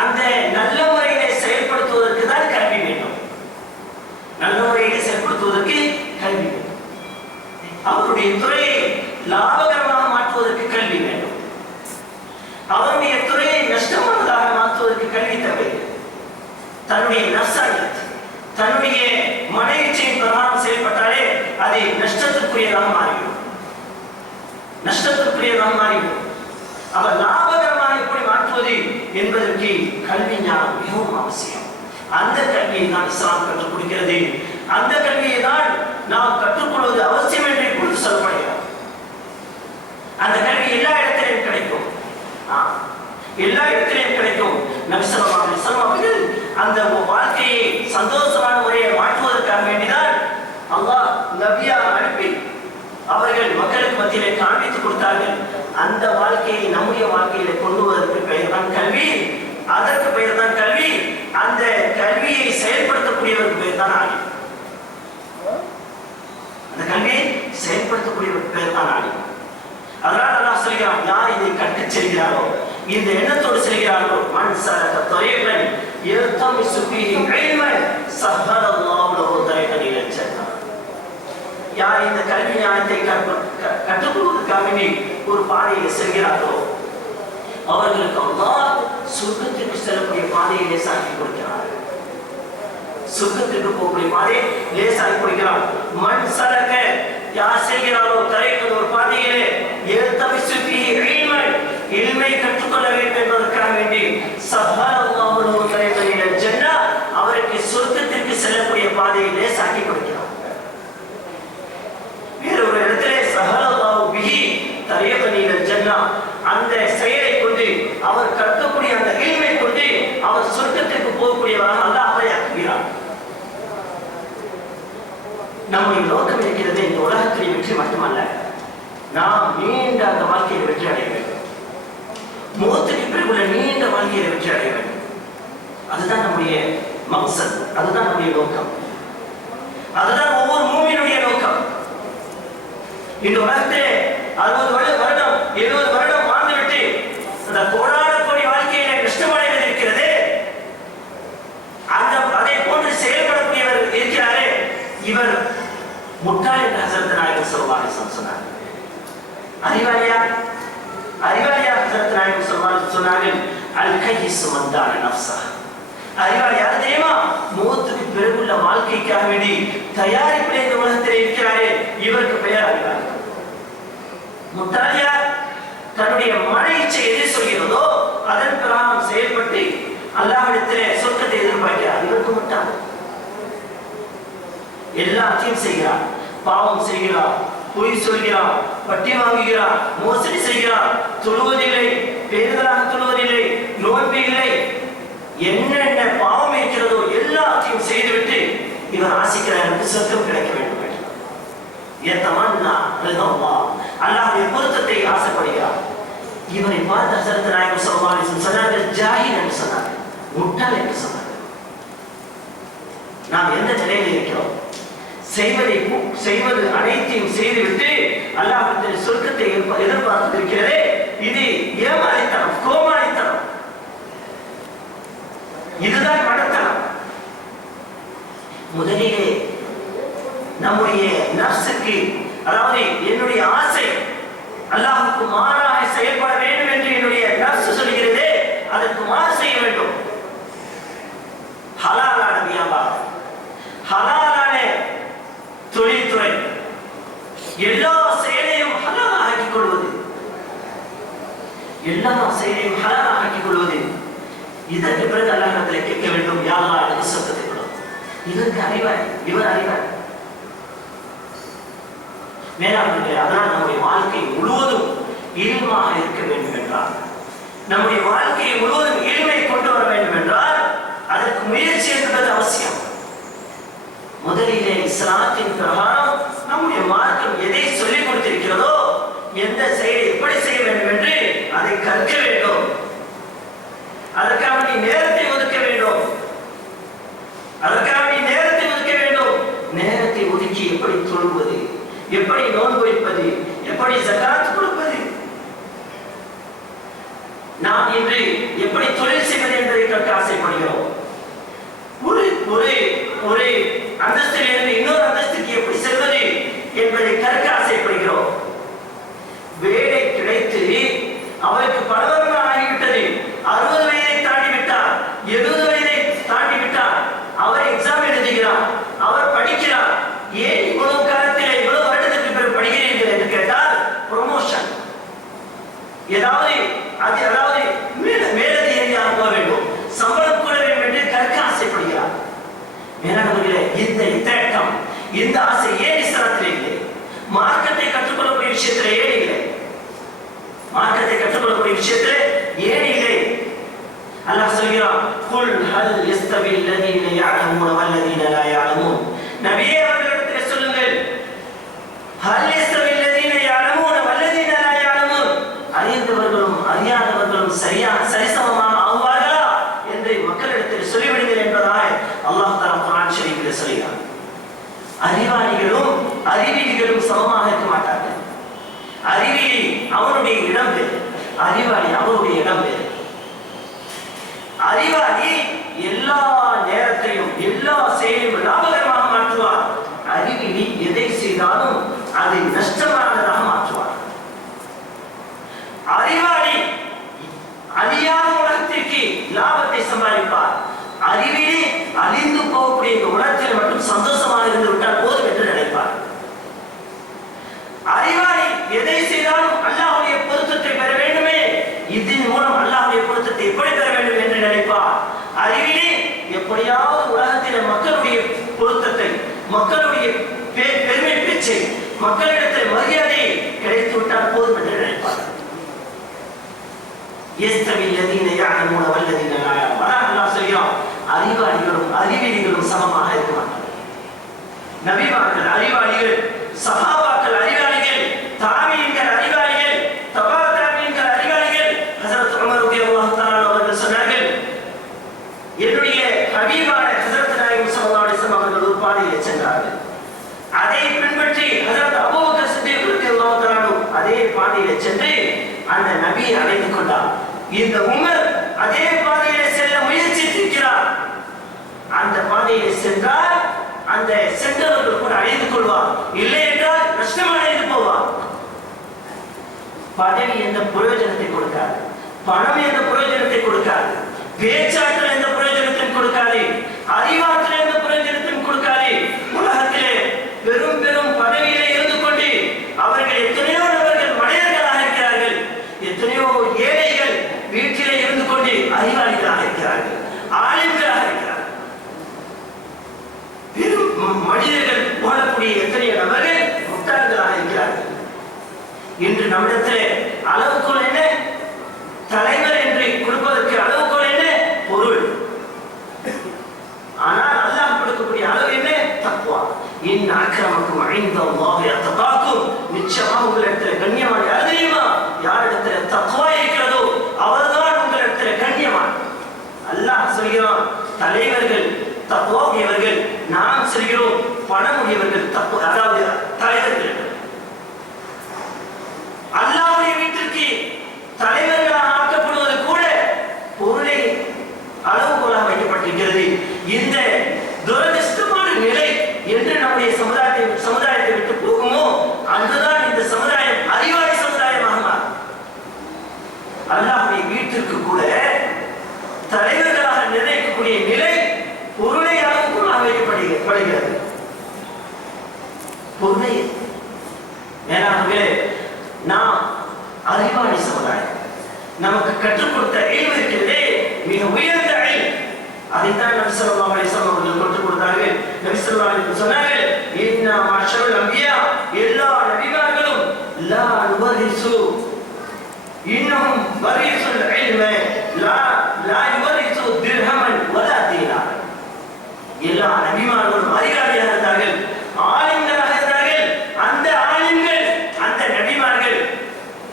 அந்த நல்ல முறையிலே செயல்படுத்துவதற்கு தான் கல்வி வேண்டும். நல்ல முறையிலே செயல்படுத்துவதற்கு கல்வி வேண்டும். அவருடைய துறையை லாபகரமாக மாற்றுவதற்கு கல்வி வேண்டும். அவருடைய துறையை நஷ்டமானதாக மாற்றுவதற்கு கல்வி தேவை. தன்னுடைய நஷ்டத்தை, தன்னுடைய மன இச்சையின் பிரகாரம் செயல்பட்டாலே அது நஷ்டத்திற்குரியதாக மாறிவிடும். அவர் லாபகரமாக எப்படி மாற்றுவது என்பதற்கு கல்வி ஞானம் மிகவும் அவசியம். அந்த கல்வியை தான் இஸ்லாம் கற்றுக் கொடுக்கிறது. அந்த கல்வியை தான் நாம் கற்றுக்கொள்வது அவசியம் என்று இப்பொழுது சொல்லப்படுகிறது. அந்த கல்வி எல்லா இடத்திலும் கிடைக்கும். நபி ஸல்லல்லாஹு அலைஹி வஸல்லம் அவர்கள் அந்த வாழ்க்கையை சந்தோஷமான முறையை மாற்றுவதற்காக வேண்டிதான் அல்லாஹ் நபியா அனுப்பி அவர்கள் மக்களுக்கு மத்தியிலே காண்பித்துக் கொடுத்தார்கள். அந்த வாழ்க்கையை நம்முடைய வாழ்க்கையில கொண்டு வருவதற்கு பெயர் தான் கல்வி. அதற்கு பெயர் தான் கல்வி. அந்த கல்வியை செயல்படுத்தக்கூடியவருக்கு பெயர் தான் ஆலிம். அந்த கல்வியை செயல்படுத்தக்கூடியவருக்கு பெயர் தான் ஆலிம். அதனால் அல்லாஹ் சொல்கிறான், யார் இதை கற்றுச் செல்கிறாரோ, இந்த எண்ணத்தோடு செல்கிறாரோ, மன் ஸலக தரீகன் யல்தமிஸு ஃபீஹி இல்மன் ஸஹ்ஹலல்லாஹு லஹு தரீகன் இலல் ஜன்னah. யார் இந்த கல்வி ஞானத்தை கற்றுக்கொள்வதற்காக ஒரு பாதையில் செல்கிறாரோ அவர்களுக்கு அல்லாஹ் சொர்க்கத்திற்கு செல்லக்கூடிய பாதையை லேசாக்கி கொடுக்கிறார். சொர்க்கத்திற்கு போகக்கூடிய பாதையை லேசாக்கி கொடுக்கிறார். மன் ஸலக, யார் செல்கிறாரோ தரீகன் ஒரு பாதையிலே யல்தமிஸு ஃபீஹி இல்மன், இல்மை கற்று يغني الجنة அந்த செயலை கொண்டு அவர் கற்கக்கூடிய அந்த இல்மை கொண்டு அவர் சொர்க்கத்திற்கு போகக்கூடியவராக அல்லாஹ் அவரை ஆக்குகிறார். நம்முடைய நோக்கம் இருக்கிறது இந்த உலகத்தில் வெற்றி மட்டுமல்ல, நாம் நீண்ட அந்த வாழ்க்கையை வெற்றி அடைய வேண்டும். முகத்துக்கு பிறகுள்ள நீண்ட வாழ்க்கையை வெற்றி அடைய வேண்டும். அதுதான் நம்முடைய மக்சத், அதுதான் நம்முடைய நோக்கம், அதுதான் ஒவ்வொரு மூமியினுடைய நோக்கம். இந்த உலகத்திலே 60 வருடம் 70 வருடம் வாழ்ந்துவிட்டு அந்த கோடான வாழ்க்கையில கஷ்டமடைவது இருக்கிறது. அதை போன்று செயல்படக்கூடியவர் இருக்கிறாரே, இவர் முட்டாள் என்று ஹஸரத் நாயகம் ஸல்லல்லாஹு அலைஹி வஸல்லம் சொன்னார். அறிவாளியா ஹஸரத் நாயகம் ஸல்லல்லாஹு அலைஹி வஸல்லம் சொன்னார்கள், அல் கையிஸ் மன் தான நஃப்ஸஹ். அறிவாளி யார் தெரியுமா? மௌத்துக்கு பிறகுள்ள வாழ்க்கைக்காக வேண்டி தயாரிப்பில் இந்த உலகத்தில் இருக்கிறாரே, இவருக்கு பெயர் அறிவாளி. முட்டாளியார் தன்னுடைய மன இச்சை எது சொல்கிறதோ அதன் பிரகாரம் செயல்பட்டு அல்லாஹ்விடத்திலே சொர்க்கத்தை எதிர்பார்க்கிறார். இவருக்கு முட்டாள். எல்லாத்தையும் செய்கிறார், பாவம் செய்கிறார், பொய் சொல்கிறார், வட்டி வாங்குகிறார், மோசடி செய்கிறார், தொழுவதில்லை, பேருதலாக தொழுவதில்லை, நோன்பு இல்லை, என்னென்ன பாவம் இருக்கிறதோ எல்லாத்தையும் செய்துவிட்டு இவர் ஆசிக்கிறார் சொர்க்கம் கிடைக்க வேண்டும். அல்லாஹ்வுடைய பொருத்தத்தை ஆசைப்படுகிறார். இவரை பார்த்து ஹஸரத் நாயகம் ஸல்லல்லாஹு அலைஹி வஸல்லம் சொன்னார்கள், ஜாஹில் என்று சொன்னார்கள், முட்டாள் என்று சொன்னார்கள். நாம் எந்த நிலையில் இருக்கிறோம்? செய்வது அனைத்தையும் செய்துவிட்டு அல்லாஹ்வின் சொர்க்கத்தை எதிர்பார்த்து இருக்கிறதே, இது ஏமாளித்தனம், கோமாளித்தனம், இதுதான் மடத்தனம். முதலிலே நம்முடைய நஃப்ஸுக்கு, அதாவது என்னுடைய ஆசை அல்லாஹ்வுக்கு மாறாக செயல்பட வேண்டும் என்று என்னுடைய நஃப்ஸ் சொல்கிறதே, அதற்கு மாறு செய்ய வேண்டும். ஹலாலான வியாபாரம், ஹலாலான தொழில்துறை, எல்லா செயலையும் ஹலாலாக ஆக்கிக் கொள்வது, எல்லா செயலையும் ஹலாலாக ஆக்கிக் கொள்வது. இதற்கு பிறகு அல்லாஹ்விடத்தில் கேட்க வேண்டும், யா அல்லாஹ் எனக்கு சொர்க்கத்தை கொடு. இதற்கு அறிவார், இவர் அறிவார். மேலாண்மை. அதனால் நம்முடைய வாழ்க்கை முழுவதும் இல்மாக இருக்க வேண்டும் என்றால், நம்முடைய வாழ்க்கையை முழுவதும் இல்மை கொண்டு வர வேண்டும் என்றால் அதற்கு முயற்சி என்பது அவசியம். முதலிலே இஸ்லாத்தின் பிரகாரம் நம்முடைய மார்க்கம் எதை சொல்லிக் கொடுத்திருக்கிறதோ, எந்த செயலை எப்படி செய்ய வேண்டும் என்று அதை கற்க வேண்டும். அதற்காக நீ நேரத்தை ஒதுக்க வேண்டும். நேரத்தை ஒதுக்கி எப்படி தொழுவது, எப்படி நோன்பு வைப்பது, எப்படி ஸகாத் கொடுப்பது, நாம் இன்று எப்படி தொழில் செய்வது என்பதை கற்க ஆசைப்படுகிறோம். ஒரு அந்தஸ்திலிருந்து இன்னொரு அந்தஸ்துக்கு எப்படி செல்வது என்பதை கற்க ஆசைப்படுகிறோம். வேலை கிடைத்து அவருக்கு பலவர்கள் ஆகிவிட்டது, 60 வயதை தாண்டி விட்டார், 70 வயதை தாண்டி விட்டார், அவர் எக்ஸாம் எழுதுகிறார், அவர் படிக்கிறார். ஏன் இவ்வளவு காலத்தில் இவ்வளவு வருடத்திற்கு பிறகு படிக்கிறீர்கள் என்று கேட்டால், ப்ரொமோஷன், ஏதாவது மேலதிகாரியாக போக வேண்டும், சம்பளம் கூட வேண்டும் என்று கற்க ஆசைப்படுகிறார். மேலானவர்களே, இந்த தேட்டம், இந்த ஆசை ஏன் இஸ்லாத்தில் இல்லை? மார்க்கத்தை கற்றுக்கொள்ளக்கூடிய விஷயத்தில் ஏன் இல்லை? மார்க்கத்தை கற்றுக்கொள்ளக்கூடிய விஷயத்தில் ஏன் இல்லை? அல்லாஹ் சொல்கிறான், குல் ஹல் யஸ்தவி அல்லதீன யஅலமூன வல்லதீன லா யஅலமூன். நபியே அவர்களிடத்தில் சொல்லுங்கள், ஹல் யஸ்தவி அல்லதீன யஅலமூன வல்லதீன லா யஅலமூன், அறிந்தவர்களும் அறியாதவர்களும் சரிசமமாக ஆகுவார்களா என்று மக்களிடத்தில் சொல்லிவிடுங்கள் என்பதாய் அல்லாஹ் தஆலா குர்ஆன் ஷரீஃபில் சொல்கிறான். அறிவாளிகளும் அறிவிலிகளும் சமமாக இருக்க மாட்டார்கள். அறிவிலி அவனுடைய இடம் வேறு, அறிவாளி அவருடைய இடம் வேறு. அறிவாளி எல்லா நேரத்தையும் எல்லா செயலையும் லாபகரமாக மாற்றுவார். அறிவிலி எதை செய்தாலும் அதை நஷ்டமானதாக மாற்றுவார். அறிவாளி அழியாத உலகத்திற்கு லாபத்தை சம்பாதிப்பார். அறிவிலி அழிந்து போகக்கூடிய இந்த உலகத்தில் மட்டும் சந்தோஷமாக இருந்து விட்டால் போதும் என்று நினைப்பார். அறிவாளி எதை செய்தாலும் அல்லாஹ்வுடைய பொருத்தத்தை பெற வேண்டுமே, இதன் மூலம் அல்லாஹ்வுடைய பொருத்தத்தை எப்படி பெற வேண்டும் என்று நினைப்பார். அறிவிலி எப்படியாவது உலகத்தில் மக்களுடைய பொருத்தத்தை, மக்களுடைய பெருமை பேச்சை, மக்களிடத்தில் மரியாதை கிடைத்து விட்டால் போதும் என்று நினைப்பார். யஸ்தவி அல்லதீன யஅலமூன வல்லதீன லா யஅலமூன். அல்லாஹ் சொல்கிறான், அறிவாளிகளும் அறிவிலிகளும் சமமாக இருக்க மாட்டார்கள். நபிமார்கள் அறிவாளிகள், சஹாபாக்கள் அறிவாளிகள், தாபீன்கள் அறிவாளிகள், தபா தாபீன்கள் அறிவாளிகள். ஹஜ்ரத் உமர் ரலியல்லாஹு தஆலா அவர்கள் சொன்னார்கள், என்னுடைய ஹபீபான ஹஜ்ரத் நாயகம் ஸல்லல்லாஹு அலைஹி வஸல்லம் அவர்கள் ஒரு பாதையில் சென்றார்கள். அதை பின்பற்றி ஹஜ்ரத் அபூபக்கர் சித்திக் ரலியல்லாஹு தஆலா அதே பாதையில் சென்று அந்த நபியை அடைந்து கொண்டார். இந்த உமர் அதே பாதையில் செல்ல முயற்சித்திருக்கிறார். அந்த பாதையில் சென்றால் அந்த சென்றவர்கள் கூட அடைந்து கொள்வார், இல்லை என்றால் நஷ்டம் அடைந்து போவார். பதவி எந்த பிரயோஜனத்தை கொடுக்காது, பணம் எந்த பிரயோஜனத்தை கொடுக்காது, பேச்சாற்றல் எந்த பிரயோஜனத்தையும் கொடுக்காது, அறிவாற்றல் எந்த பிரயோஜனத்தையும் கொடுக்காது. உலகத்திலே பெரும் பெரும் பதவியிலே இருந்து கொண்டு அவர்கள் எத்தனையோ நபர்கள் மனிதர்களாக இருக்கிறார்கள், எத்தனையோ ஏழைகள் வீட்டிலே இருந்து கொண்டு அறிவாளிகளாக இருக்கிறார்கள், ஆளுங்களாக இருக்கிறார்கள். மனிதர்கள் வாழக்கூடிய எத்தனையோ நபர்கள் முட்டாள்களாக இருக்கிறார்கள். இன்று நம்மிடத்திலே அளவுகோல் என்ன? தலைவர் என்று கொடுப்பதற்கு அளவுகோல் என்ன? பொருள். ஆனால் அல்லாஹ் கொடுக்கக்கூடிய அளவு என்ன? தக்வா. இன் அக்ரமக்கும் இன்தல்லாஹி அத்தகாக்கும். நிச்சயமாக உங்களிடத்தில் கண்ணியமான யார் தெரியுமா? யாரிடத்தில் தக்வா இருக்கிறதோ அவர்தான் உங்களிடத்தில் கண்ணியமான. அல்லாஹ் சொல்கிறான், தலைவர்கள் தக்வா உடையவர்கள், நாம் சொல்கிறோம் பணம் உடையவர்கள். தக்வா அதாவது தலைவர்கள். அல்லாஹ்வுடைய வீட்டிற்கு தலைவர்களாக ஆக்கப்படுவது கூட பொருளை அளவுகோலாக வைக்கப்பட்டிருக்கிறது. இந்த துரதிர்ஷ்டமான நிலை என்று நம்முடைய சமுதாயத்தை விட்டு போகுமோ அங்குதான் இந்த சமுதாயம் அறிவாளி சமுதாயமாக மாறும். அல்லாஹ்வுடைய வீட்டிற்கு கூட தலைவர்களாக நிர்ணயிக்கக்கூடிய நிலை பொருளை அளவுகோலாக வைக்கப்படுகிறது. பொருளை மேலாகவே நாம் அறிவாளி சமுதாயம், நமக்கு கற்றுக் கொடுத்த இல்மு இருக்கிறதே மிக உயர்ந்த இல்மு. அதைத்தான் நபி ஸல்லல்லாஹு அலைஹி வஸல்லம் அவர்கள் கற்றுக் கொடுத்தார்கள். நபி ஸல்லல்லாஹு அலைஹி வஸல்லம் சொன்னார்கள், இன்னா மஷருல் அன்பியா, எல்லா நபிமார்களும் லா யுவரிசு இன்னஹும் வரிசுல் இல்ம லா யுவரிசு திர்ஹமன் வலா தீனார். எல்லா நபிமார்களும் அறிவாளியாக இருந்தார்கள், ஆலிம்களாக இருந்தார்கள். அந்த ஆலிம்கள், அந்த நபிமார்கள்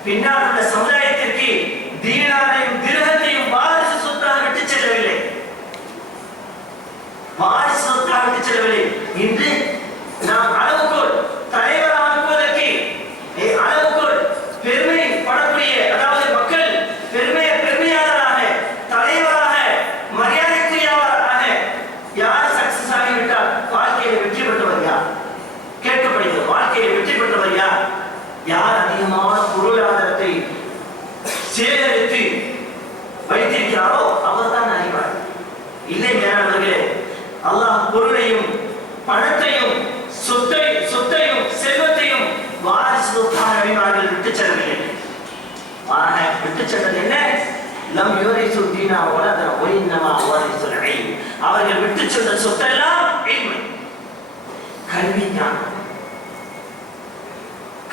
பின்னால் உள்ள சமுதாயத்திற்கு தீனாரையும் திர்ஹத்தையும் வாரிசு சொத்தாக விட்டு செல்லவில்லை, வாரிசு சொத்தாக விட்டு செல்லவில்லை. இன்று நாம் அளவுகோல் தலைவர் ஆக்குவதற்கு அளவுகோல் பெருமை படக்கூடிய, அதாவது மக்கள் பெருமையாளராக, தலைவராக, மரியாதைக்குரியவராக யார் சக்சஸ் ஆகிவிட்டால் வாழ்க்கையில் வெற்றி பெற்றவர் யார் கேட்கப்படுகிறது. வாழ்க்கையில் வெற்றி பெற்றவர் யார்? யார் அதிகமான பொருளாதாரத்தை சேகரித்து வைத்திருக்கிறாரோ அவர்தான் அறிவாளி. இல்லை மேலானவர்களே, அல்லாஹ் பொருளையும் பணத்தையும் சொத்தையும் செல்வத்தையும் வாரிசு சொத்தாக நபிமார்கள் விட்டு செல்லவில்லை. விட்டு சென்றது என்ன? லம் யுரிசு தீனா வலத வஇன்னமா வரிசுல் இல்ம். அவர்கள் விட்டு சென்ற சொத்தெல்லாம் இல்மு, கல்வி ஞானம்.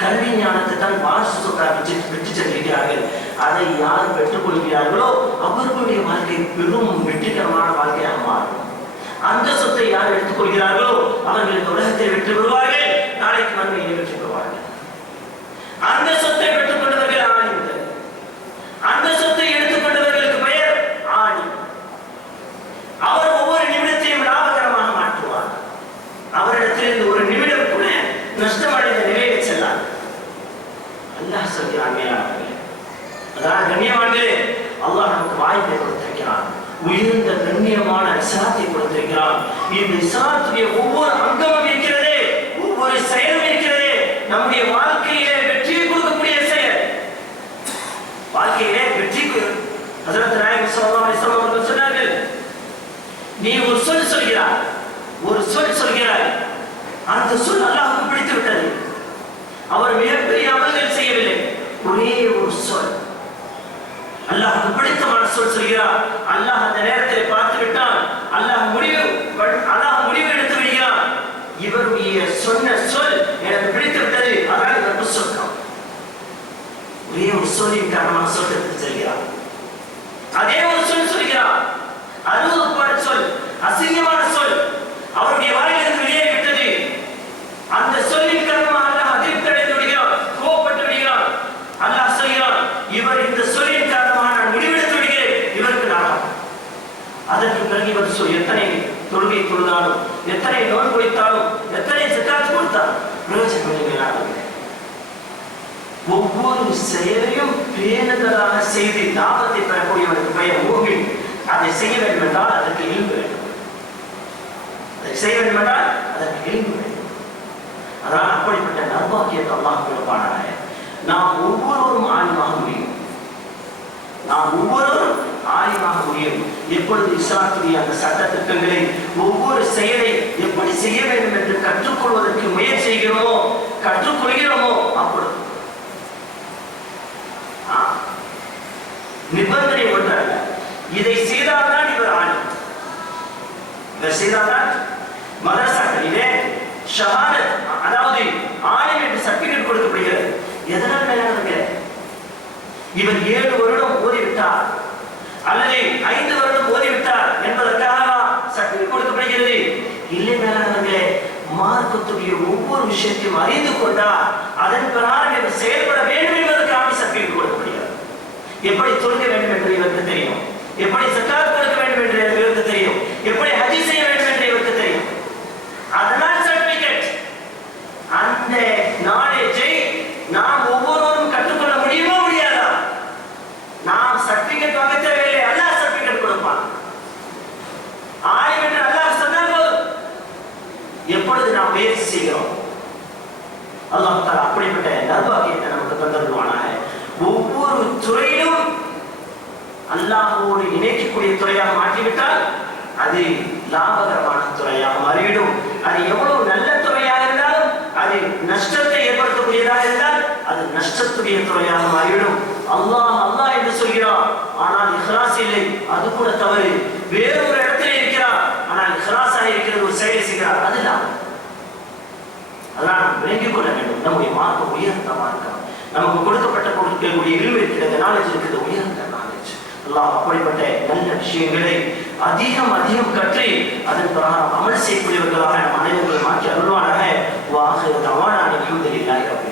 கல்வி ஞானத்தை தான் வாரிசு சொத்தாக விட்டு சென்றிருக்கிறார்கள். அதை யார் பெற்றுக் கொள்கிறார்களோ அவர்களுடைய வாழ்க்கை பெரும் வெற்றிகரமான வாழ்க்கையாக மாறும். அந்த சொத்தை யார் எடுத்துக் கொள்கிறார்களோ அவர்கள் இந்த உலகத்தில் வெற்றி பெறுவார்கள், நாளைக்கு மறுமையில் வெற்றி பெறுவார்கள். அந்த சொத்தை பெற்றுக் கொண்டவர்கள் ஆலிம்கள். அந்த சொத்தை எடுத்துக் கொண்டவர்களுக்கு பெயர் ஆலிம். அவர் ஒவ்வொரு நிமிடத்தையும் லாபகரமாக மாற்றுவார். அவரிடத்திலிருந்து ஒரு நிமிடம் கூட நஷ்டமடைந்த நிலையை செல்லார். அல்லாஹ் சொல்கிறான், மேலானவர்களே, அதான் கண்ணியமானவர்களே, அல்லாஹ் நமக்கு வாய்ப்பை கொடுத்திருக்கிறான், உயர்ந்த கண்ணியமான இஸ்லாத்தை கொடுத்திருக்கிறான். இந்த இஸ்லாத்துடைய ஒவ்வொரு அங்கமும் இருக்கிறதே, ஒவ்வொரு செயலும் இருக்கிறதே, நம்முடைய வாழ்க்கையிலே வெற்றியை கொடுக்கக்கூடிய செயல். வாழ்க்கையிலே வெற்றிக்கு ஹஜ்ரத் நாயகம் ஸல்லல்லாஹு அலைஹி வஸல்லம் அவர்கள் சொன்னார்கள், நீ ஒரு சொல் சொல்கிறாய், ஒரு சொல் சொல்கிறாய், அந்த சொல் அல்லாஹ்வுக்கு பிடித்து விட்டது. அவர் மிகப்பெரிய அமல்கள் செய்யவில்லை, ஒரே ஒரு சொல் அல்லாஹ்வுக்கு பிடித்தமான சொல் சொல்கிறார். அல்லாஹ் அந்த நேரத்தில் பார்த்து விட்டான், அல்லாஹ் முடிவு எடுத்து விடுகிறான். இவருடைய சொன்ன சொல் எனக்கு பிடித்து விட்டது, அதான் ரப்பு சொர்க்கம். ஒரே ஒரு சொல்லின் காரணமாக சொர்க்கத்துக்கு செல்கிறார். அதே ஒரு சொல் சொல்கிறார், அருவருப்பான சொல், அசிங்கமான சொல் அவருடைய வாயிலிருந்து வெளியேறிவிட்டது. அந்த சொல்லின் காரணமாக அல்லாஹ் அதிர்ச்சி அடைந்து விடுகிறான், கோபப்பட்டு விடுகிறான். அல்லாஹ் சொல்கிறான், இவர் இந்த சொல்லின் காரணமாக நான் முடிவெடுத்து விடுகிறேன், இவருக்கு நாளாம். அதற்கு பிறகு இவர் சொல் எத்தனை தொழுகை தொழுதாலும், எத்தனை நோன்பு வைத்தாலும், எத்தனை ஜக்காத் கொடுத்தாலும் பிரயோஜனம் இல்லை. ஒவ்வொரு செயலையும் பேணுதலாக செய்து லாபத்தை பெறக்கூடியவருக்கு பெயர் மூமின். அதை செய்ய வேண்டும் என்றால் அதற்கு இல்மு வேண்டும். அதை செய்ய வேண்டும் என்றால் அதற்கு இல்மு வேண்டும். அதனால் அப்படிப்பட்ட நர்பாக்கியத்தை அல்லாஹ் கொடுப்பானாக. நாம் ஒவ்வொருவரும் ஆலிமாக முடியும். நாம் ஒவ்வொருவரும் ஆலிமாக முடியும். எப்பொழுது இஸ்லாத்துடைய அந்த சட்ட திட்டங்களை ஒவ்வொரு செயலை எப்படி செய்ய வேண்டும் என்று கற்றுக்கொள்வதற்கு முயற்சி செய்கிறோமோ, கற்றுக்கொள்கிறோமோ, அப்பொழுது நிபந்தனை ஒன்றல்ல, இதை செய்தால்தான் இவர் ஆலிம், இவர் செய்தால்தான் மதரசாக்களிலே ஷஹாதத், அதாவது ஆலிம் என்று சர்டிபிகேட் கொடுக்கப்படுகிறது. எதனால் மேலானது? இவர் 7 வருடம் ஓதிவிட்டார் அல்லது 5 வருடம் ஓதிவிட்டார் என்பதற்காக சர்டிபிகேட் கொடுக்கப்படுகிறது. இல்லை மேலானவர்களே, மார்க்கத்துடைய ஒவ்வொரு விஷயத்தையும் அறிந்து கொண்டால் அதன் பிரகாரம் இவர் செயல்பட வேண்டும் என்பதற்காக சர்டிபிகேட் கொடுக்கப்படுகிறது. எப்படி தொழுக வேண்டும் என்று இவருக்கு தெரியும், எப்படி ஜக்காத் கொடுக்க வேண்டும் என்று இவருக்கு தெரியும், எப்படி ஹஜ் செய்ய வேண்டும் என்று இவருக்கு தெரியும். அதனால் சர்டிபிகேட். அந்த நாலேஜை நாம் ஒவ்வொருவரும் கற்றுக்கொள்ள முடியுமா முடியாதா? நாம் சர்டிபிகேட் வாங்க தேவையில்லை, அல்லாஹ் சர்டிபிகேட் கொடுப்பான். ஆலிம் என்று அல்லாஹ் சொன்னால் போதும். எப்பொழுது நாம் முயற்சி செய்கிறோம், அல்லாஹ் தஆலா அப்படிப்பட்ட நல்வாக்கியத்தை நமக்கு தந்தருவானாக. ஒவ்வொரு துறையிலும் அல்லாஹ்வோடு இணைக்கக்கூடிய துறையாக மாற்றிவிட்டால் அது லாபகரமான துறையாக மாறிவிடும். அது எவ்வளவு நல்ல துறையாக இருந்தாலும், அது நஷ்டத்தை ஏற்படுத்தக்கூடியதாக இருந்தால் அது நஷ்டத்துடைய துறையாக மாறிவிடும். அல்லாஹ் அல்லாஹ் என்று சொல்கிறார், ஆனால் இஹ்லாஸ் இல்லை, அது கூட தவறு. வேறொரு இடத்தில் இருக்கிறார், ஆனால் இஹ்லாஸாக இருக்கிறது ஒரு செயலை செய்கிறார், அது லாபம். அதனால் விளங்கிக் கொள்ள வேண்டும். நம்முடைய மார்க்கம் உயர்ந்த மார்க்கம், நமக்கு கொடுக்கப்பட்ட பொருட்களுடைய இல்மு இருக்கிறது, நாலேஜ் இருக்கிறது, உயர்ந்த நாலேஜ். அல்லாஹ் அப்படிப்பட்ட நல்ல விஷயங்களை அதிகம் அதிகம் கற்று அதன் பிரகாரம் அமல் செய்யக்கூடியவர்களாக நம் அனைவரும் மாற்றி அருள்வானாக. வாஹிரு தஅவானா அல்ஹம்துலில்லாஹி ரப்பில் ஆலமீன்.